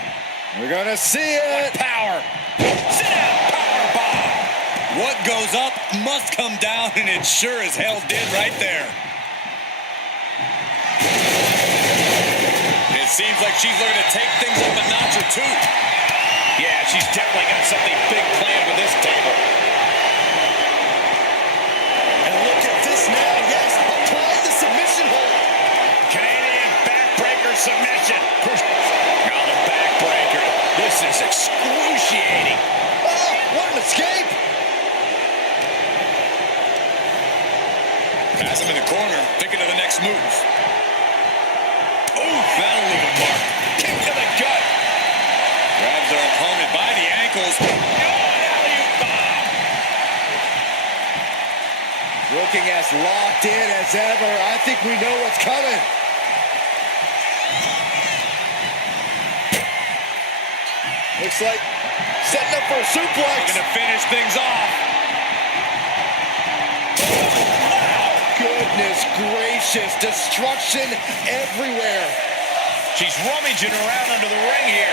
We're gonna see it. What power. Sit down, power bomb. What goes up must come down, and it sure as hell did right there. It seems like she's looking to take things up a notch or two. Yeah, she's definitely got something big planned with this table. And look at this now. Yes, applying the submission hold. Canadian backbreaker submission. Now the backbreaker. This is excruciating. Oh, what an escape. Pass him in the corner, thinking of the next move. Ooh, that'll leave a mark. Kick to the gut. Grabs their opponent by the ankles. Alley-oop bomb. Looking as locked in as ever. I think we know what's coming. Looks like setting up for a suplex. Going to finish things off. Goodness gracious. Destruction everywhere. She's rummaging around under the ring here.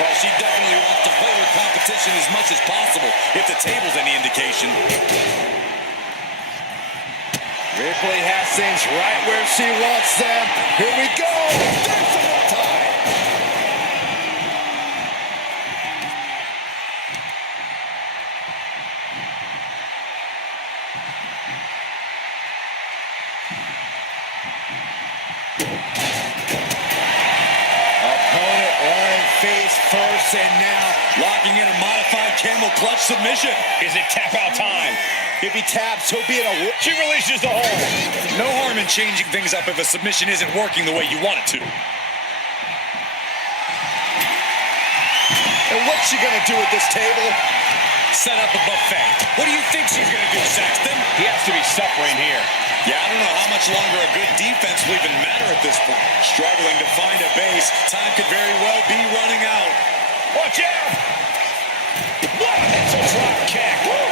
Well, she definitely wants to play her competition as much as possible, if the table's any indication. Ripley has things right where she wants them. Here we go. Thanks for one time. Opponent running face first, and now Locking in a modified camel clutch submission. Is it tap out time? if he taps, he'll be in a... She releases the hold. No harm in changing things up if a submission isn't working the way you want it to. And what's she gonna do at this table? Set up a buffet. What do you think she's gonna do, Saxton? He has to be suffering here. Yeah, I don't know how much longer a good defense will even matter at this point. Struggling to find a base. Time could very well be running out. Watch out! What? It's a drop kick. Woo!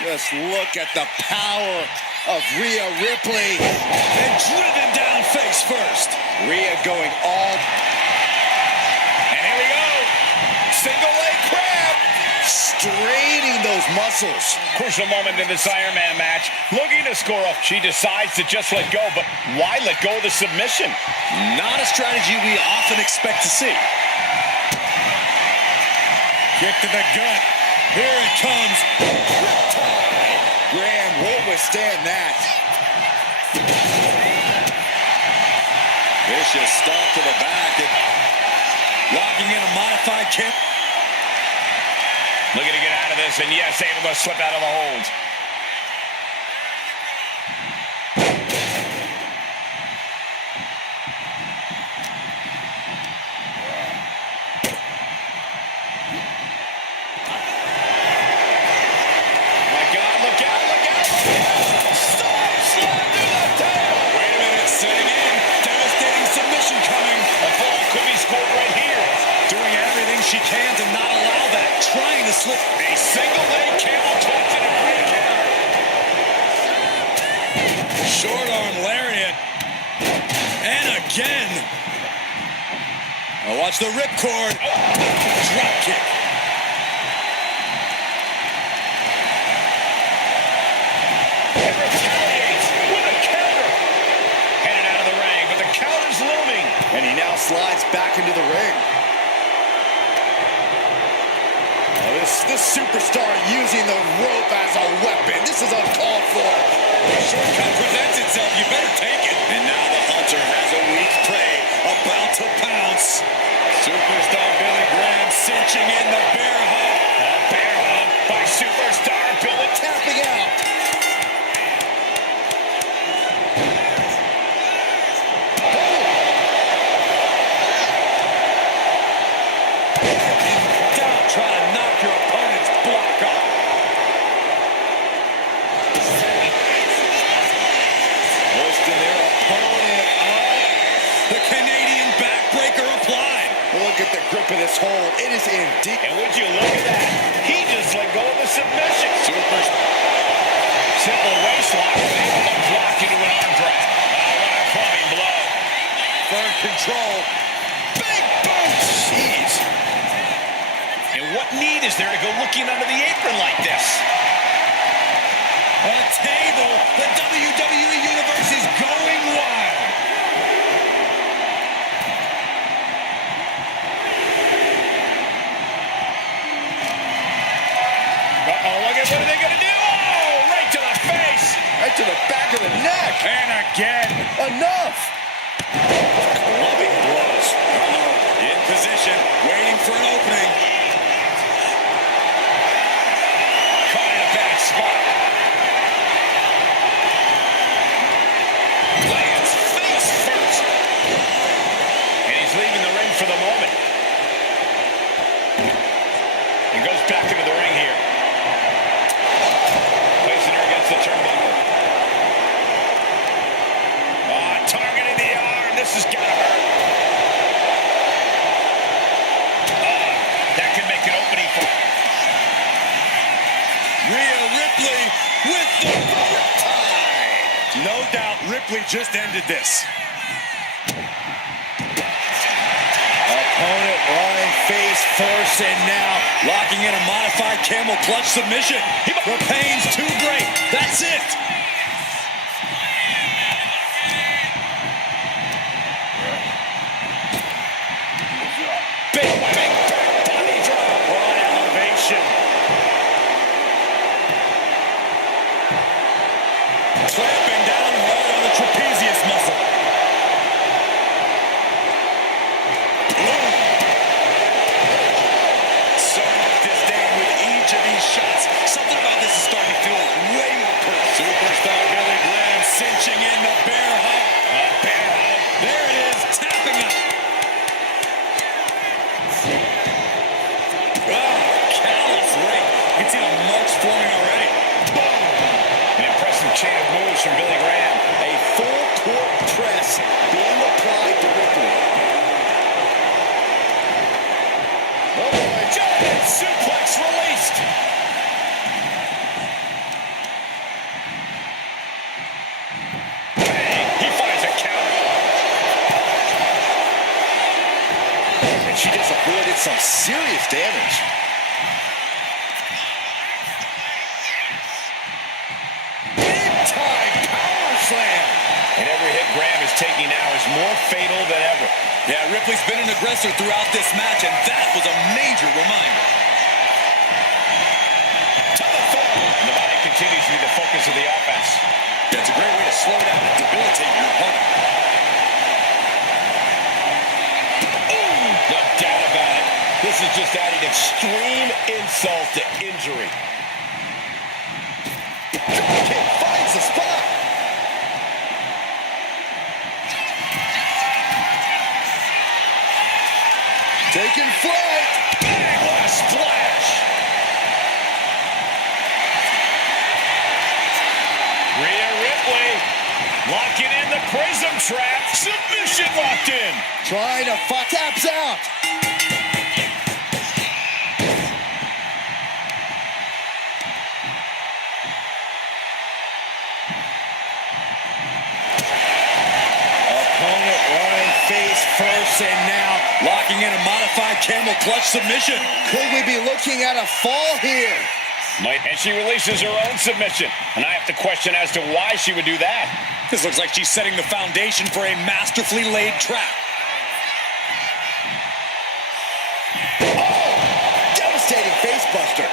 Just look at the power of Rhea Ripley. And driven down face first. Rhea going all... And here we go. Single leg crab. straining those muscles. Crucial moment in this Iron Man match. Looking to score up. She decides to just let go, but why let go of the submission? Not a strategy we often expect to see. Kick to the gut. Here it comes. Grand withstand that. Vicious stomp to the back and locking in a modified kick. Looking to get out of this, and yes, able to slip out of the hold. My God, look out, look out, look out! Stop, slam to the tail! Wait a minute, setting in. Devastating submission coming. A fall could be scored right here. Doing everything she can to not allow that. Trying to slip. A single leg camel clutch and a great counter. Short arm lariat. And again. Now watch the ripcord. Drop kick. And retaliates with a counter. Headed out of the ring, but the counter's looming. And he now slides back into the ring. Oh, this superstar using the rope as a weapon. This is uncalled for. Shortcut presents itself. You better take it. And now the hunter has a weak prey about to pounce. Superstar Billy Graham cinching in the bear hug. A bear hug by superstar Billy. Tapping out. Down, try to knock your opponent's block off. Lifting their opponent up. The Canadian backbreaker applied. Look at the grip of this hold. It is in deep. And would you look at that? He just let go of the submission. Simple waist lock, but able to block into an arm drag. Oh, what a clubbing blow. Firm control. Big boot. Jeez. And what need is there to go looking under the apron like this? A table. The WWE Universe is going wild. Uh-oh, look at what are they going to do? Oh, right to the face. Right to the back of the neck. And again. Enough. Clubbing blows. In position, waiting for an opening. Caught in a bad spot. Lands face first. And he's leaving the ring for the moment. And goes back into the ring here. Placing her against the turnbuckle. Targeting the arm. This has got to hurt. That could make an opening for... Rhea Ripley with the bow tie. No doubt Ripley just ended this. Opponent lying face first and now locking in a modified camel clutch submission. The pain's too great. That's it. Big body drop. Broad elevation. Clamping down hard on the trapezius muscle. Boom. So much disdain with each of these shots. Something about this is starting to feel way more personal. Superstar Billy Graham cinching in the bear hug. A bear hug. There it is, tapping out. Callous ring. You can see the marks forming already. Boom. An impressive chain of moves from Billy Graham. A full court press being applied to Ripley. Oh boy, giant suplex released. Bang, he finds a counter. And she just avoided some serious damage. Big time power slam. And every hit Graham is taking now is more fatal than ever. Yeah, Ripley's been an aggressor throughout this match, and that was a major reminder. To the floor. And the body continues to be the focus of the offense. offense. That's a great way to slow down and debilitate your opponent. No doubt about it. This is just adding extreme insult to injury. Kick finds the spot. Taking flight. Bang, what a splash. Rhea Ripley locking in the prism trap. Submission locked in. Trying to taps out. Opponent running face first, and now locking in a modified camel clutch submission. Could we be looking at a fall here? And she releases her own submission. And I have to question as to why she would do that. This looks like she's setting the foundation for a masterfully laid trap. Oh! Devastating facebuster.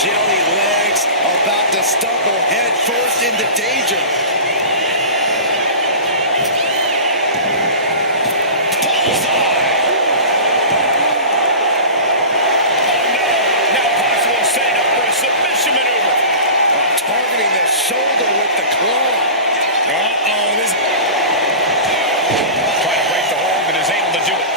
Chilly legs, about to stumble head first into danger. Bullseye! Oh no! Now possible setting up for a submission maneuver. Targeting the shoulder with the claw. Uh-oh, this... Trying to break the hold and is able to do it.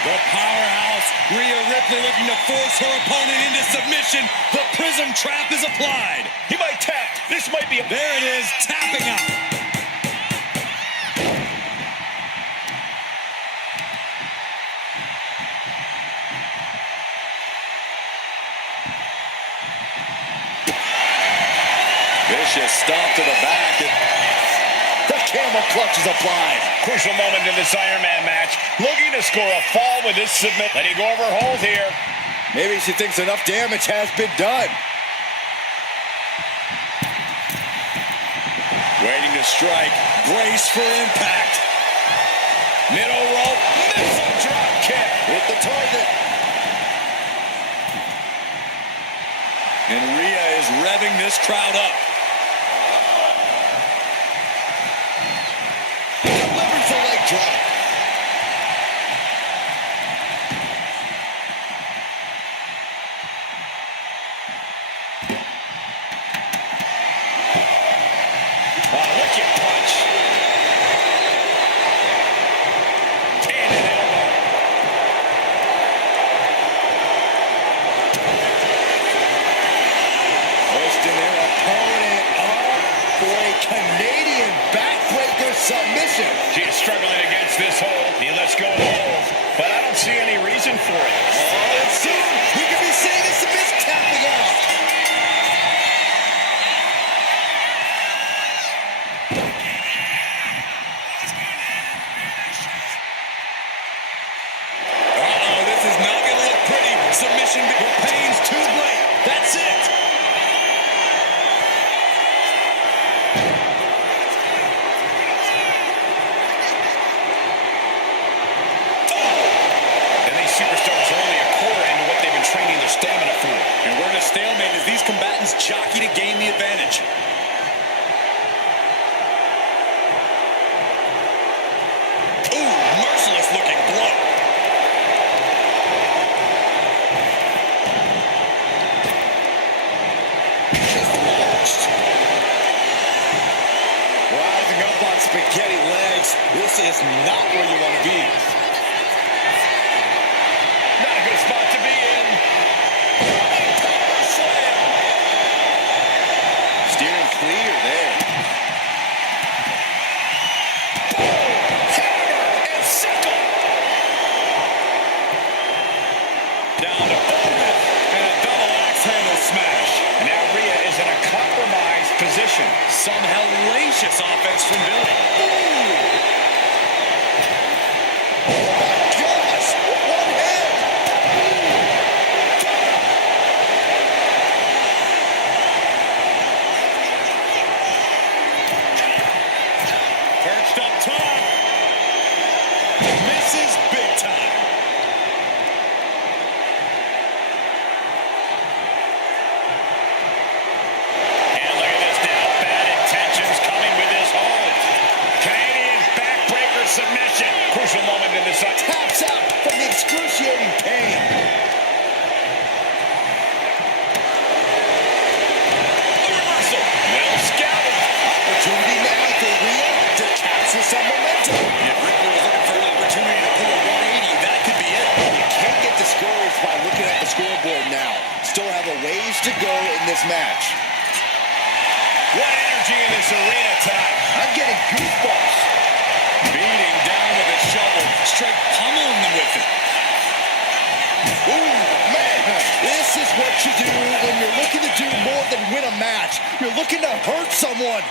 The powerhouse, Rhea Ripley, looking to force her opponent into submission. The prism trap is applied. He might tap. This might be a... There it is, tapping out. Vicious stomp to the back. The camel clutch is applied. Crucial moment in this Iron Man match. Looking to score a fall with this submit. Letting go over hold here. Maybe she thinks enough damage has been done. Waiting to strike. Brace for impact. Middle rope. Missile drop kick. Hit the target. And Rhea is revving this crowd up. Delivers the leg drop. Wicked punch. And an elbow. Hoisting their opponent up for a Canadian backbreaker submission. She is struggling against this hold. He lets go of the hold, but I don't see any reason for it. Oh, and soon we could be seeing a submission tapping out. Uh-oh, this is not going to look pretty. Submission, the pain's too great. That's it. And these superstars are only a quarter into what they've been training their stamina for. And we're in a stalemate as these combatants jockey to gain the advantage. Ooh, merciless looking blow. Just launched. Rising up on spaghetti legs. This is not where you want to be. Not a good spot to be in. Power slam. Steering clear there. Hammer and sickle. Down to open and a double axe handle smash. And now Rhea is in a compromised position. Some hellacious offense from Billy. Gosh, one hand. this match. What energy in this arena tonight. I'm getting goosebumps. Beating down with a shovel, straight pummeling them with it. Ooh, man, this is what you do when you're looking to do more than win a match. You're looking to hurt someone.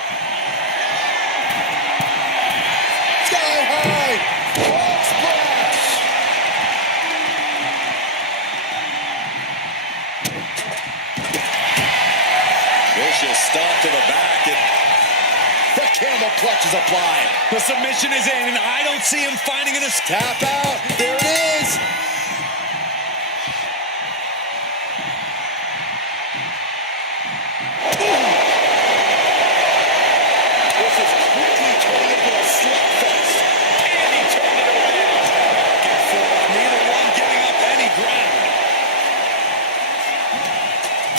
Sky high, frog splash. Vicious stomp to the back. The camel clutch is applied. The submission is in, and I don't see him finding an escape. Tap out. There it is. This is quickly turning into a slugfest. And he turned it around. Back and forth, neither one giving up any ground.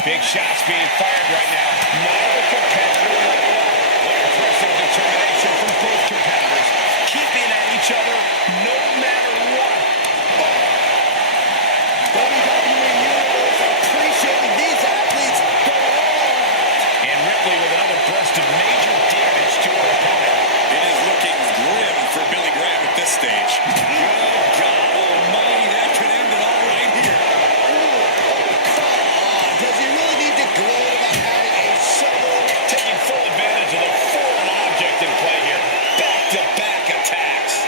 Big shots being fired right now. Neither competitor letting up. Impressive determination from both competitors. Keeping at each other no matter what. WWE Universe appreciating these athletes going all out. And Ripley with another burst of major damage to her opponent. It is looking grim for Billy Graham at this stage. Good God almighty, that could end it all right here. Does he really need to gloat about having a shovel? Taking full advantage of the foreign object in play here. Back-to-back attacks.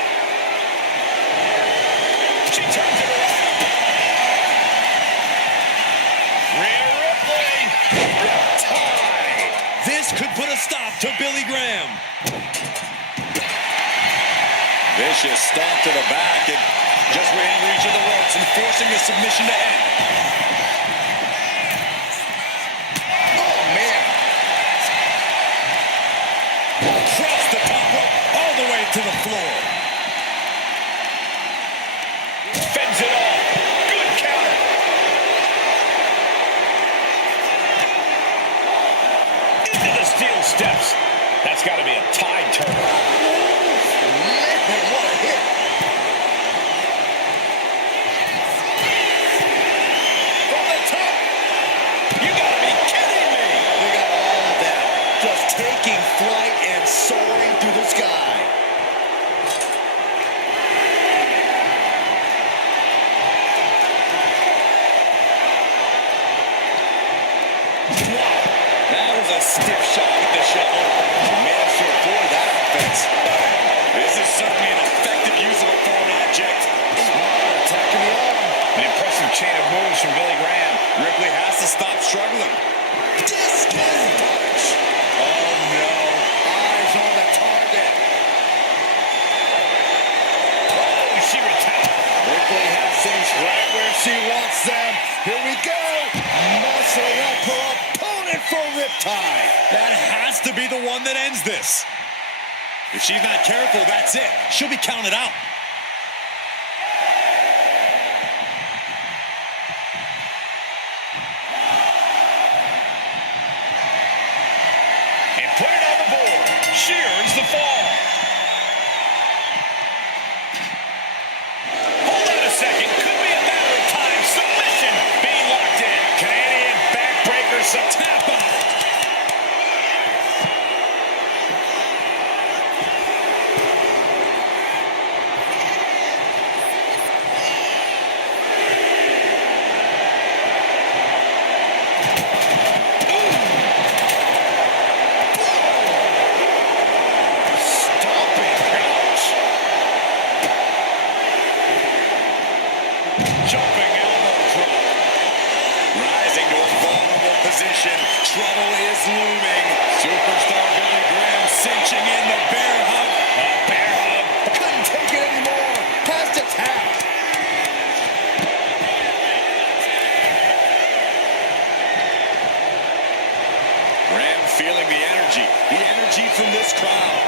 She turns it around. Rhea Ripley. Tie. This could put a stop to Billy Graham. Vicious stomp to the back and just within reach of the ropes and forcing the submission to end. Oh, man. Across the top rope, all the way to the floor. Fends it off. Good counter. Into the steel steps. That's got to be a tide turner. Man, what a hit. From the top. You got to be kidding me. They got all of that. Just taking flight and soaring through the sky. That was a stiff shot with the shovel. He managed to avoid that offense. This is certainly an effective use of a foreign object. Attacking the arm. An impressive chain of moves from Billy Graham. Ripley has to stop struggling. Discus punch. Oh no. Eyes on the target. Oh, she retired. Ripley has things right where she wants them. Here we go. Muscling up her opponent for riptide. That has to be the one that ends this. If she's not careful, that's it. She'll be counted out. And put it on the board. Shears the fall. Hold on a second. Could be a matter of time. Submission being locked in. Canadian backbreaker. Some tap out. Jumping elbow drop. Rising to a vulnerable position. Trouble is looming. Superstar Billy Graham cinching in the bear hug. A bear hug. Couldn't take it anymore. Has to tap. Graham feeling the energy from this crowd.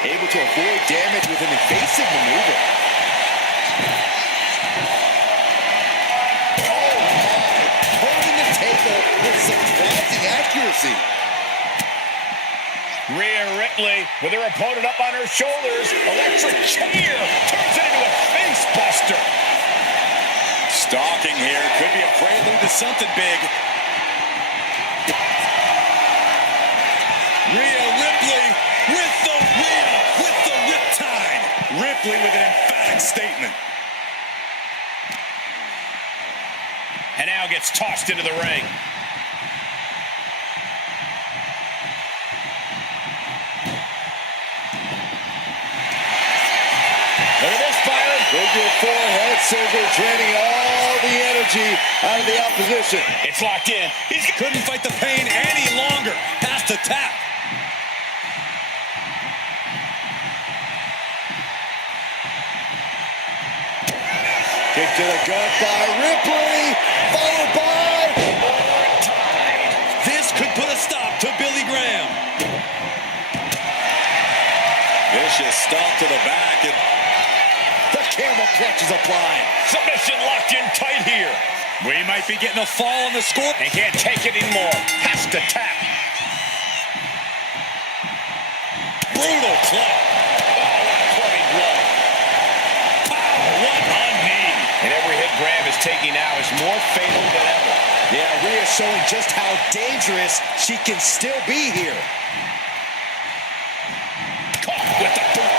Able to avoid damage with an evasive maneuver. Oh my! Turning the table with surprising accuracy. Rhea Ripley with her opponent up on her shoulders. Electric chair turns it into a face buster. Stalking here could be a prelude to something big. Rhea Ripley with the riptide. Ripley with an emphatic statement. And now gets tossed into the ring. Look at this, Byron. Figure four head scissor, draining all the energy out of the opposition. It's locked in. He couldn't fight the pain any longer. Has to tap. Kick to the gut by Ripley, followed by... This could put a stop to Billy Graham. Vicious stomp to the back, and the camel clutch is applied. Submission locked in tight here. we might be getting a fall on the score. And can't take it anymore. Has to tap. Brutal club. Oh, what a clubbing blow. What a knee. And every hit Graham is taking now is more fatal than ever. Yeah, Rhea showing just how dangerous she can still be here. Caught with the boot.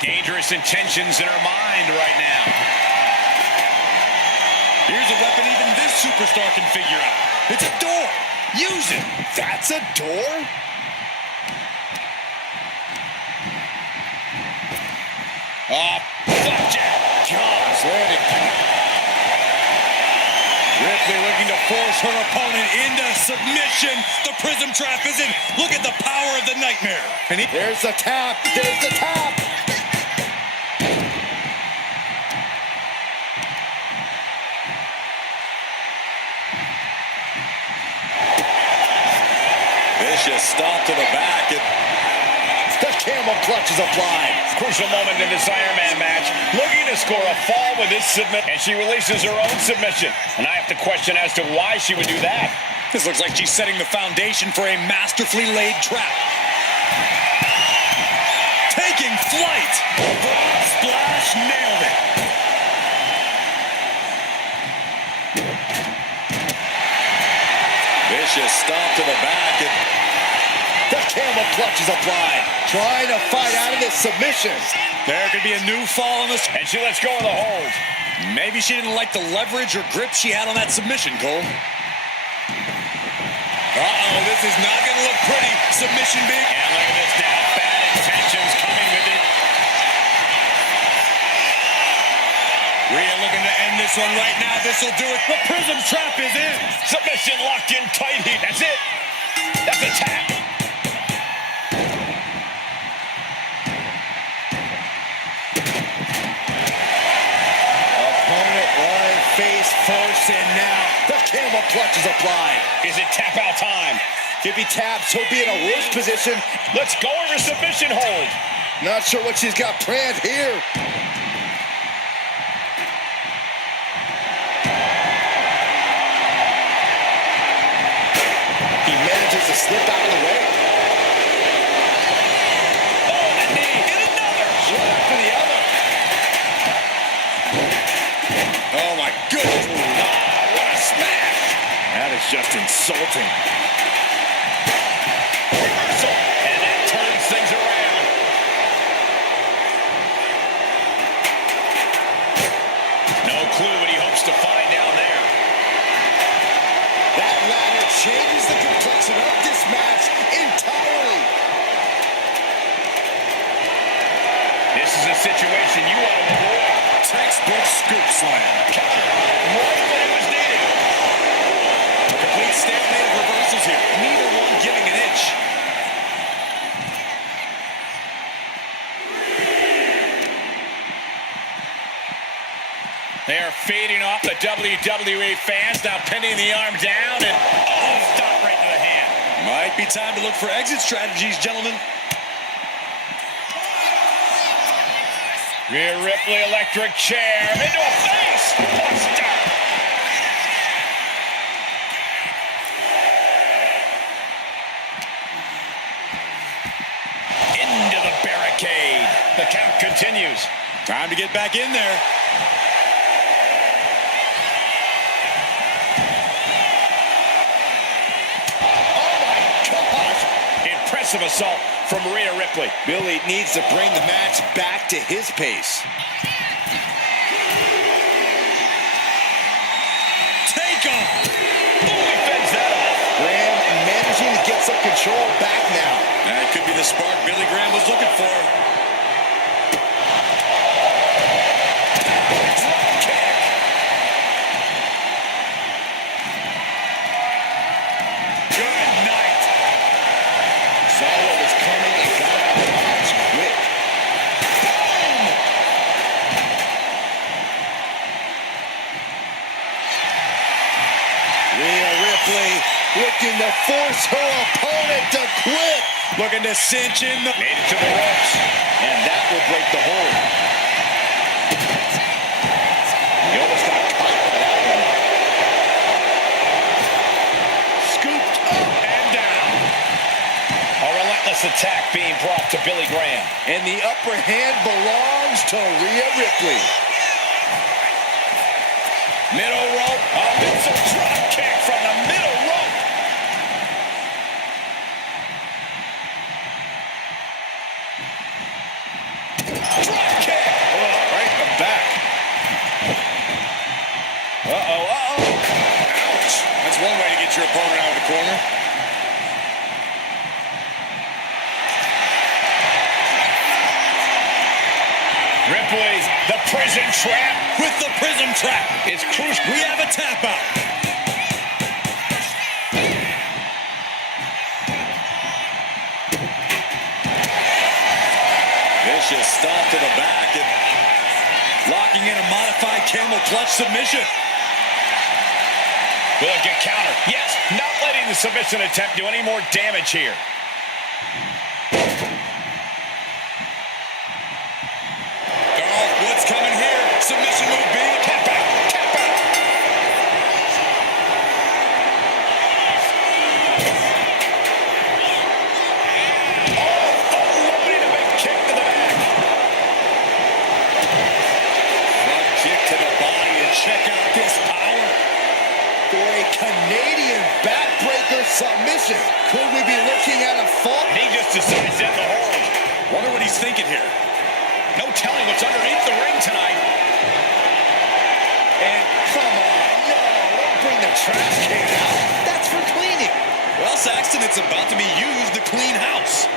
Dangerous intentions in her mind right now. Here's a weapon even this superstar can figure out. It's a door. Use it. That's a door? Flapjack. Gosh, landing. Ripley looking to force her opponent into submission. The prism trap is in. Look at the power of the nightmare. And There's the tap. There's the tap. vicious stomp to the back. And the camel clutch is applied. Crucial moment in this Iron Man match. Looking to score a fall with this submit. And she releases her own submission. And I have to question as to why she would do that. This looks like she's setting the foundation for a masterfully laid trap. Taking flight. Frog splash, nailed it. Vicious stomp to the back. And the camel clutch is applied. Trying to fight out of this submission. There could be a new fall on this. And she lets go of the hold. Maybe she didn't like the leverage or grip she had on that submission, Cole. Uh-oh, this is not going to look pretty. Submission big. And look at this now. Bad intentions coming with it. Rhea looking to end this one right now. This will do it. The prism trap is in. Submission locked in tight heat. That's it. That's a tap. Opponent lying face first, and now the camel clutch is applied. Is it tap out time? If he taps, he'll be in a worse position. Let's go over submission hold. Not sure what she's got planned here. He manages to slip out of the way. Oh, the knee. And another. One after the other. Oh, my goodness. Oh, what a smash. That is just insulting. Reversal. And that turns things around. No clue what he hopes to find down there. That ladder changes the complexion of this match entirely. This is a situation you want to avoid. Textbook scoop slam. Counter. Right when it was needed. A complete stalemate of reversals here. Neither one giving an inch. They are feeding off the WWE fans, now pinning the arm down, and stop right to the hand. Might be time to look for exit strategies, gentlemen. Rhea Ripley, electric chair, into a face, buster. Into the barricade. The count continues. Time to get back in there. aggressive assault from Rhea Ripley. Billy needs to bring the match back to his pace. Take on. Ooh, he fends that off. Graham managing to get some control back now. That could be the spark Billy Graham was looking for. Drop kick. Good night. Saw what was coming and got out of dodge quick. Boom. Rhea Ripley looking to force her opponent to quit. Looking to cinch in the... Made it to the ropes. And that will break the hold. He almost got caught by that one. Scooped up and down. A relentless attack being brought to Billy Graham. And the upper hand belongs to Rhea Ripley. Middle rope. A missile drop kick from the middle rope. Drop kick. Oh, right in the back. Ouch. That's one way to get your opponent out of the corner. Ripley's the prison trap. With the prism trap. It's crucial. We have a tap out. Vicious stomp to the back and locking in a modified camel clutch submission. Will it get counter? Yes, not letting the submission attempt do any more damage here. Oh, what's coming here? Submission move B. Tap out, tap out. Loading a big kick to the back. Front kick to the body and check out this power. For a Canadian backbreaker submission. Could we be looking at a fall? He just decides to end the hold. Wonder what he's thinking here. No telling what's underneath the ring tonight. And come on, no, don't bring the trash can out. That's for cleaning. Well, Saxton, it's about to be used to clean house.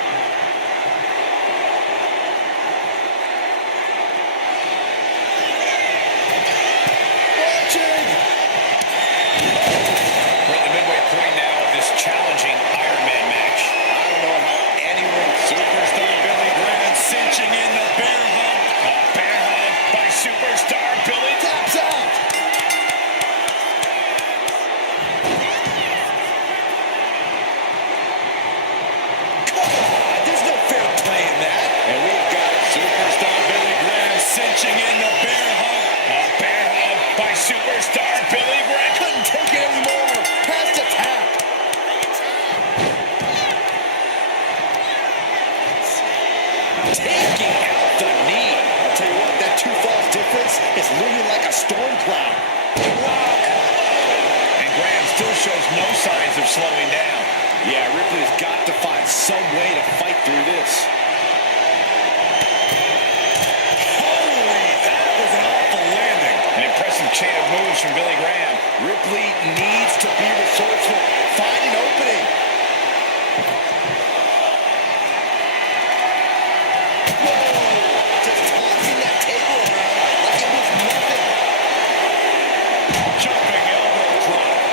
Watching. We're at the midway point now of this challenging Iron Man match. I don't know how anyone Superstar Billy Graham cinching in the bear hug. A bear hug by superstar Billy. taps out. Come on, there's no fair play in that. And we've got Superstar Billy Graham cinching in the bear hug. A bear hug by superstar Billy Graham. Couldn't take it anymore. Has to tap. Taking out the knee. I'll tell you what, that two falls difference is looming like a storm cloud. And Graham still shows no signs of slowing down. Yeah, Ripley's got to find some way to fight through this. Holy, that was an awful landing. An impressive chain of moves from Billy Graham. Ripley needs to be resourceful. Find an opening. Just tossing that table around like it was nothing. Jumping elbow drop.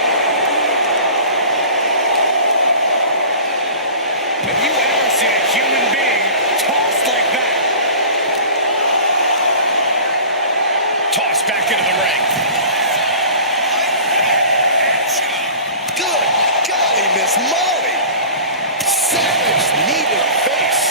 Have you ever seen a human being tossed like that? Tossed back into the ring. Good golly, Miss Molly. Savage knee to the face.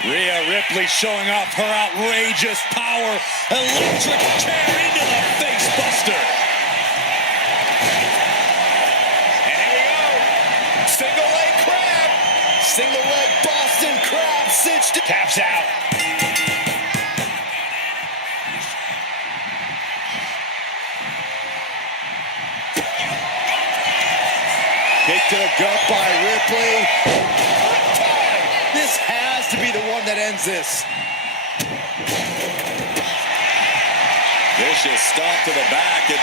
Rhea Ripley showing off her outrageous power. Electric chair into the face buster. And here we go. Single leg crab. Single leg Boston crab cinched it. Taps out. Ripley. This has to be the one that ends this. Vicious stomp to the back. And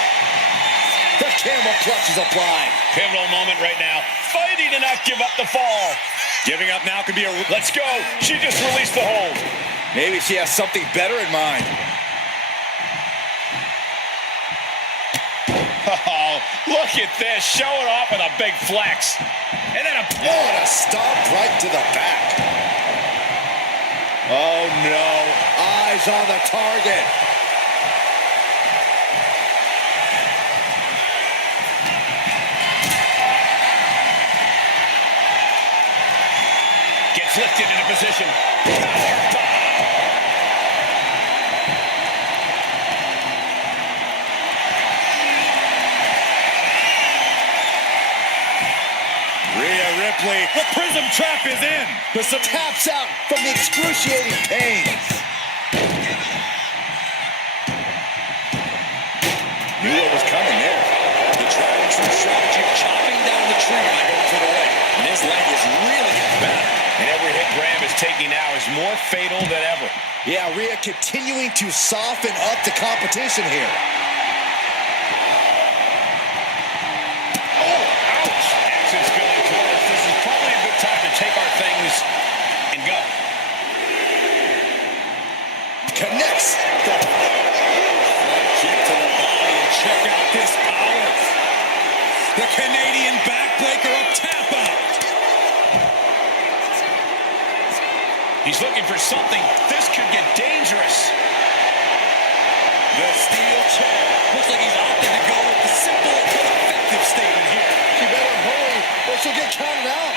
the camel clutch is applied. Pivotal moment right now. Fighting to not give up the fall. Giving up now could be a... Let's go. She just released the hold. Maybe she has something better in mind. Oh, look at this. Showing off with a big flex. And then a stomp right to the back. Oh, no. Eyes on the target. Gets lifted into position. Power bomb. Rhea Ripley, the prism trap is in. The taps out from the excruciating pain. Knew what was coming there. The tried and true strategy of chopping down the tree by going for the leg. And his leg is really getting better. And every hit Graham is taking now is more fatal than ever. Yeah, Rhea continuing to soften up the competition here. Action's going towards. This is probably a good time to take our things and go. Connects. Kick to the body and check out this power. The Canadian backbreaker up tap out. He's looking for something. This could get dangerous. The steel chair. Looks like he's opting to go with the simple but effective statement here. She better hurry or she'll get counted out.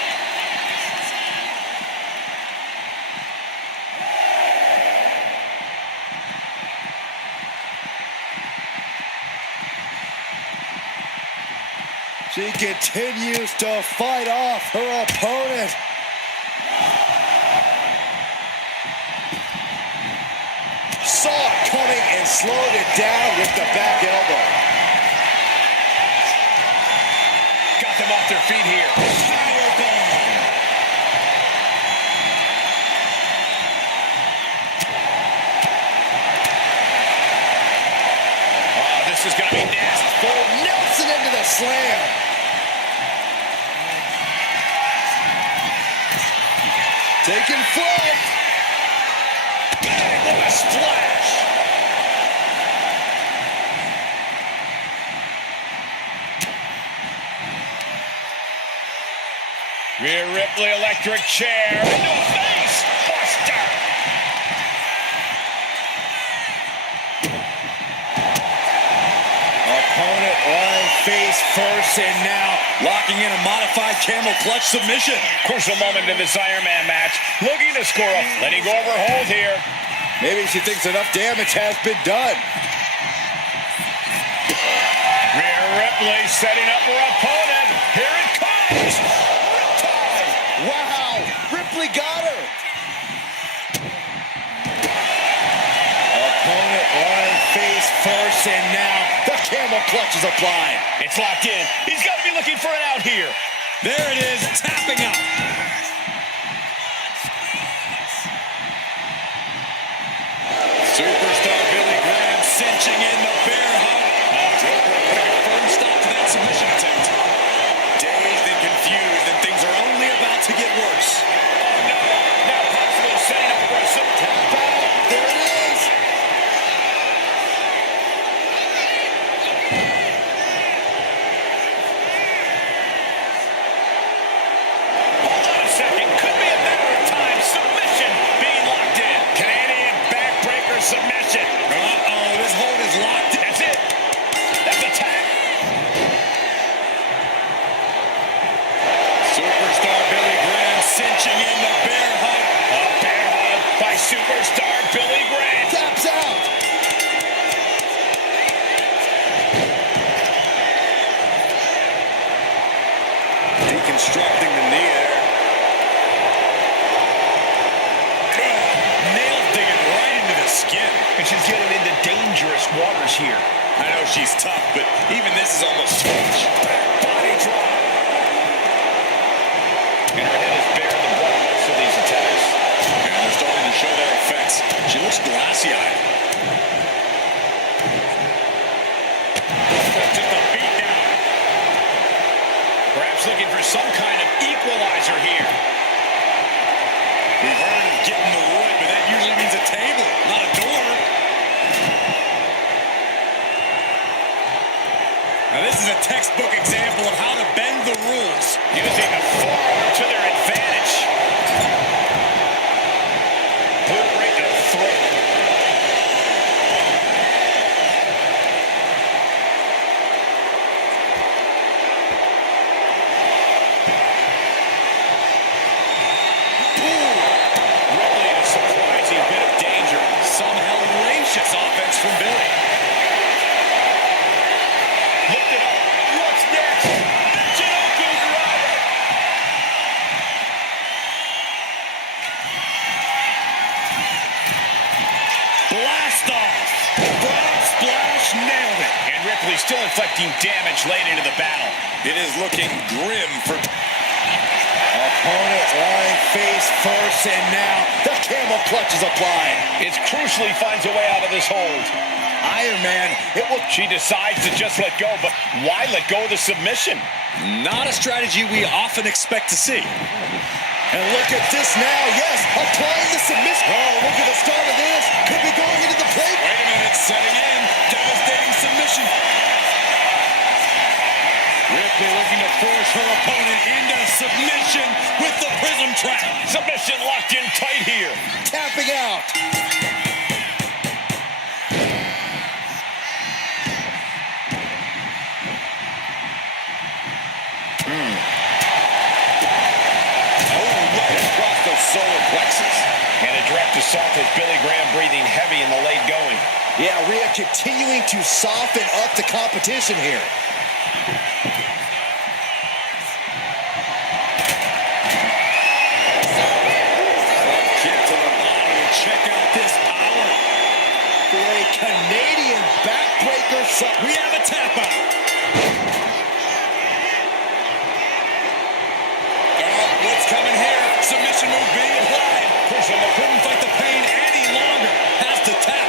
She continues to fight off her opponent. Saw it coming and slowed it down with the back elbow. Got them off their feet here. Powerbomb. Oh, this is going to be nasty. Nelson into the slam. Taking flight. Bang, what a splash. Rhea Ripley, electric chair. Into a face. Buster. Opponent on face first and now Locking in a modified camel clutch submission. Crucial moment in this Iron Man match. Looking to score a letting go of her hold here. maybe she thinks enough damage has been done. Rhea Ripley setting up her opponent. Here it comes. Riptide. Wow, Ripley got her. Opponent on face first and now the camel clutch is applied. It's locked in. He's got to be looking for an out here. There it is, tapping out. Superstar Billy Graham cinching in the bear hug. Draper putting a firm stop to that submission attempt. Dazed and confused, and things are only about to get worse. Oh, no. Now possibly setting up for a super tap out. There it is. Hold on a second. Could be a matter of time. Submission being locked in. Canadian backbreaker submission. Uh-oh, this hold is locked in. That's it. That's a tap. Superstar Billy Graham cinching in the bear hug. A bear hug by superstar Billy Graham. Taps out. Deconstructing the knee there. Nail digging right into the skin. And she's getting into dangerous waters here. I know she's tough, but even this is almost too much. Body drop. And her head is bare in the blood of most of these attacks. And they're starting to show their effects. She looks glassy-eyed. Took the beat down. Perhaps looking for some kind of equalizer here. We've heard of getting the wood, but that usually means a table, not a door. Now this is a textbook example of how to bend the rules. Using the forearm to their advantage. Boot right to the throat. Ripley in a surprising bit of danger. Some hellacious offense from Billy. Lift it up. What's next? Michinoku driver. Blast off. Broad splash, nailed it. And Ripley still inflicting damage late into the battle. It is looking grim for... Opponent lying face first, and now the camel clutch is applied. It's crucial he finds a way out of this hold. Iron Man, it will... She decides to just let go, but why let go of the submission? Not a strategy we often expect to see. And look at this now, yes, applying the submission. Oh, look at the start of this. Could be going into the plate. Wait a minute, setting in. Devastating submission. Ripley looking to force her opponent into submission with the prism trap. Submission locked in tight here. Tapping out. Across the solar plexus. And a direct assault as Billy Graham breathing heavy in the late going. Yeah, Rhea continuing to soften up the competition here. Kick to the body and check out this power. For a Canadian backbreaker. We have a tap out. What's coming here? Submission move being applied. Couldn't fight the pain any longer. Has to tap.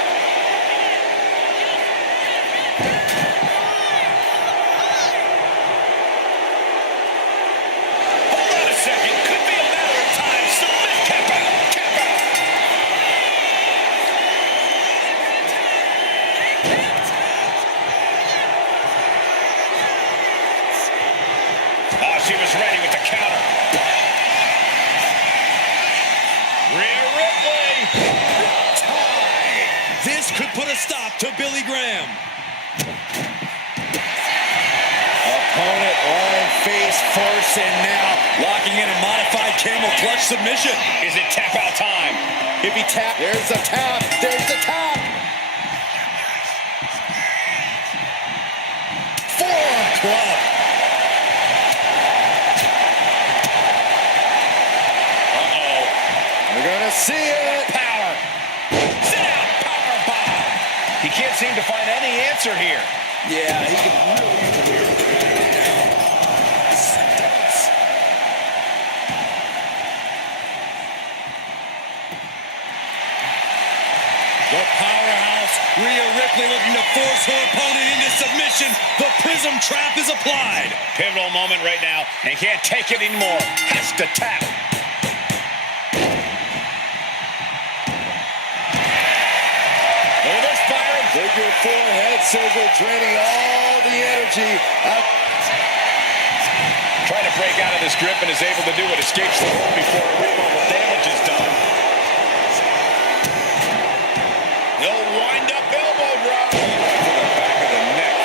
Hold on a second. Could be a matter of time. Submit. Tap out. Tap out. Oh, she was ready with the counter. Rhea Ripley. Tie. This could put a stop to Billy Graham. Opponent lying face first, and now Locking in a modified camel clutch submission. Is it tap out time? if he tap, there's the tap, there's the tap. Forearm club. Uh-oh. We're gonna see it. Power. Sit down. Power bomb. He can't seem to find any answer here. Yeah, he can really use a miracle. The powerhouse, Rhea Ripley looking to force her opponent into submission. The prism trap is applied. Pivotal moment right now, and can't take it anymore. Has to tap. Look at this firing. Figure four head scissor, draining all the energy out. Trying to break out of this grip and is able to do it. Escapes the hold before irreparable damage is done. He'll wind up elbow drop. To the back of the neck.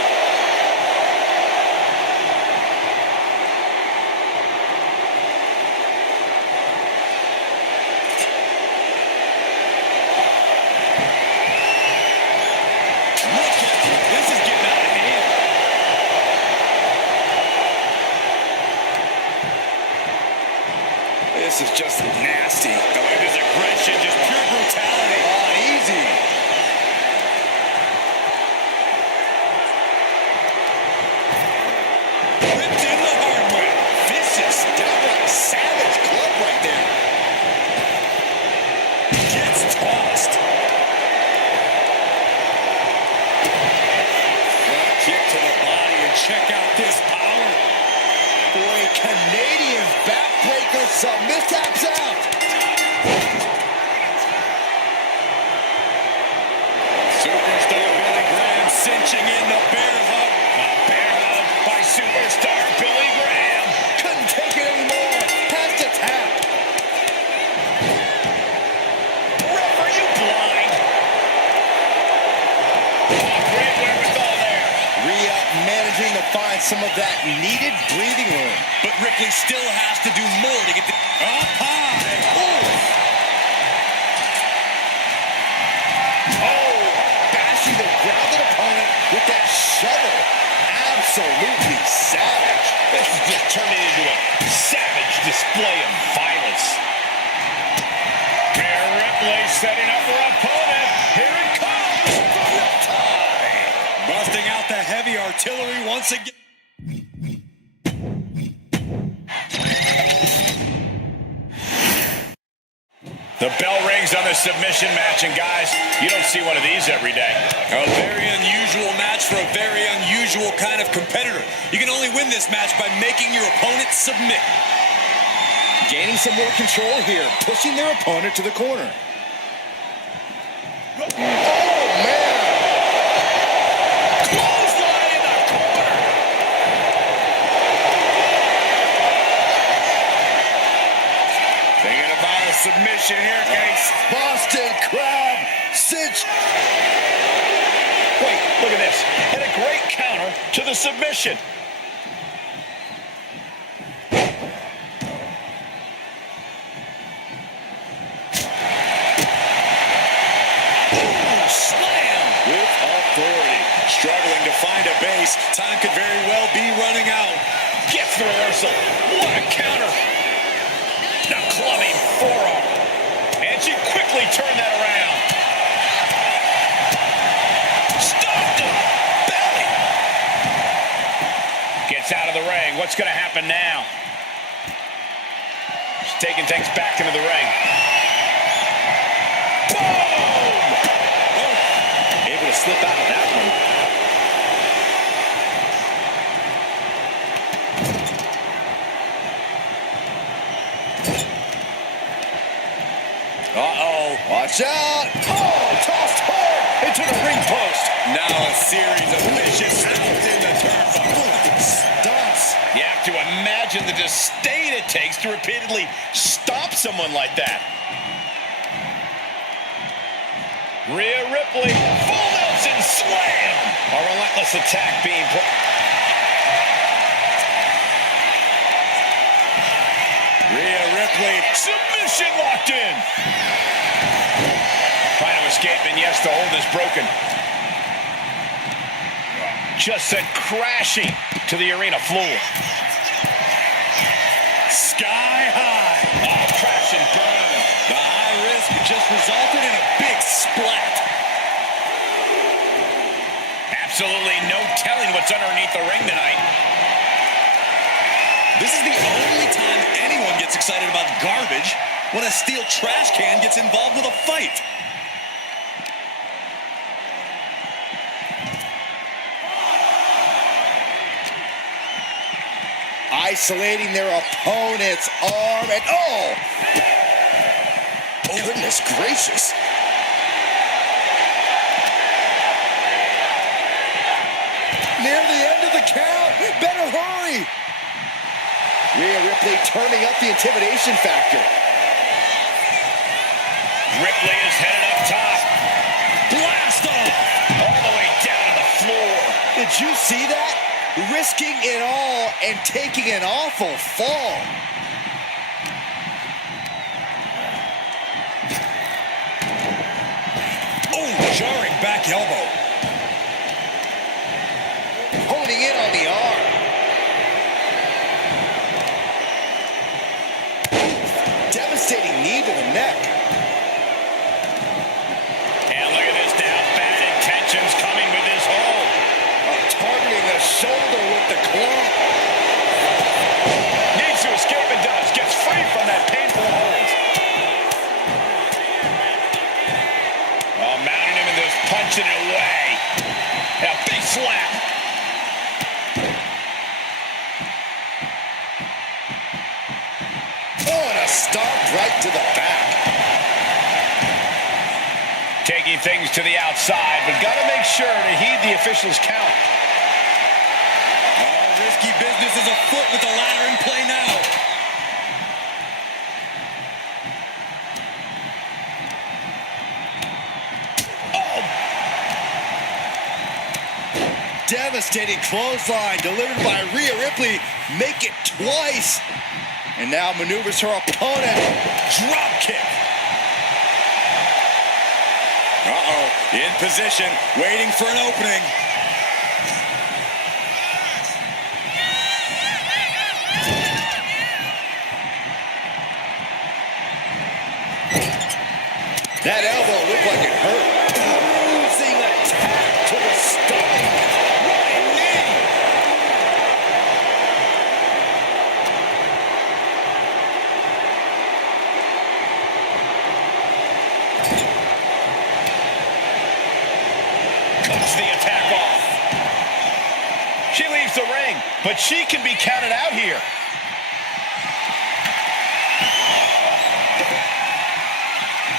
Look at this is getting out of hand. This is just nasty. Oh, it is aggression, just pure brutality. Oh, easy. Ripped in the hard way. Vicious, downright savage. check out this power. Boy, Canadian backbreaker submit taps out. Superstar Billy Graham cinching in the bear hug. A bear hug by superstar Billy Graham. Couldn't take it anymore. Has to tap. Ref, are you blind? Oh, great wherewithal there. Rhea managing to find some of that needed breathing room. But Ripley still has to do more to get the up high. Oh, bashing the grounded opponent with that shovel. Absolutely savage. This is just turning into a savage display of violence. Rhea Ripley setting up her opponent. Here it comes. Busting out the heavy artillery once again. The bell rings on the submission match, and guys, you don't see one of these every day. A very unusual match for a very unusual kind of competitor. You can only win this match by making your opponent submit. Gaining some more control here, pushing their opponent to the corner. Oh, man. Clothesline in the corner. Thinking about a submission here, Case. Boston Crab cinch. Wait, look at this. And a great counter to the submission. Slam with authority. Struggling to find a base. Time could very well be running out. Gets the reversal. What a counter. The clubbing forearm. And she quickly turned that around. Stopped him. Belly. Gets out of the ring. What's going to happen now? She's taking things back into the ring. Boom! Able to slip out of that one. Uh-oh. Watch out. Oh, tossed hard into the ring post. Now a series of vicious stomps in the turnbuckle. Stunts. You have to imagine the disdain it takes to repeatedly stop someone like that. Rhea Ripley, full Nelson slam. A relentless attack being put. Rhea Ripley. Submission locked in. Trying to escape, and yes, the hold is broken. Just sent crashing to the arena floor. Sky high. Oh, crash and burn. The high risk just resulted in a big splat. Absolutely no telling what's underneath the ring tonight. This is the only time anyone gets excited about garbage, when a steel trash can gets involved with a fight. Isolating their opponent's arm and oh! Goodness gracious. Near the end of the count. Better hurry. Rhea Ripley turning up the intimidation factor. Ripley is headed up top. Blast off! All the way down to the floor. Did you see that? Risking it all and taking an awful fall. Oh, jarring back elbow. Holding in on the arm. Devastating knee to the neck. And look at this now. Bad intentions coming with this hold. Targeting the shoulder with the claw. Needs to escape and does. Gets free from that painful hold. Oh, mounting him and just punching it away. Taking things to the outside, but got to make sure to heed the official's count. Oh, risky business is afoot with the ladder in play now. Oh! Devastating clothesline delivered by Rhea Ripley. Make it twice. And now maneuvers her opponent. Drop kick. Uh-oh, in position, waiting for an opening. That elbow looked like it hurt. Bruising attack to the stomach. Right knee. Cuts the attack off. She leaves the ring, but she can be counted out here.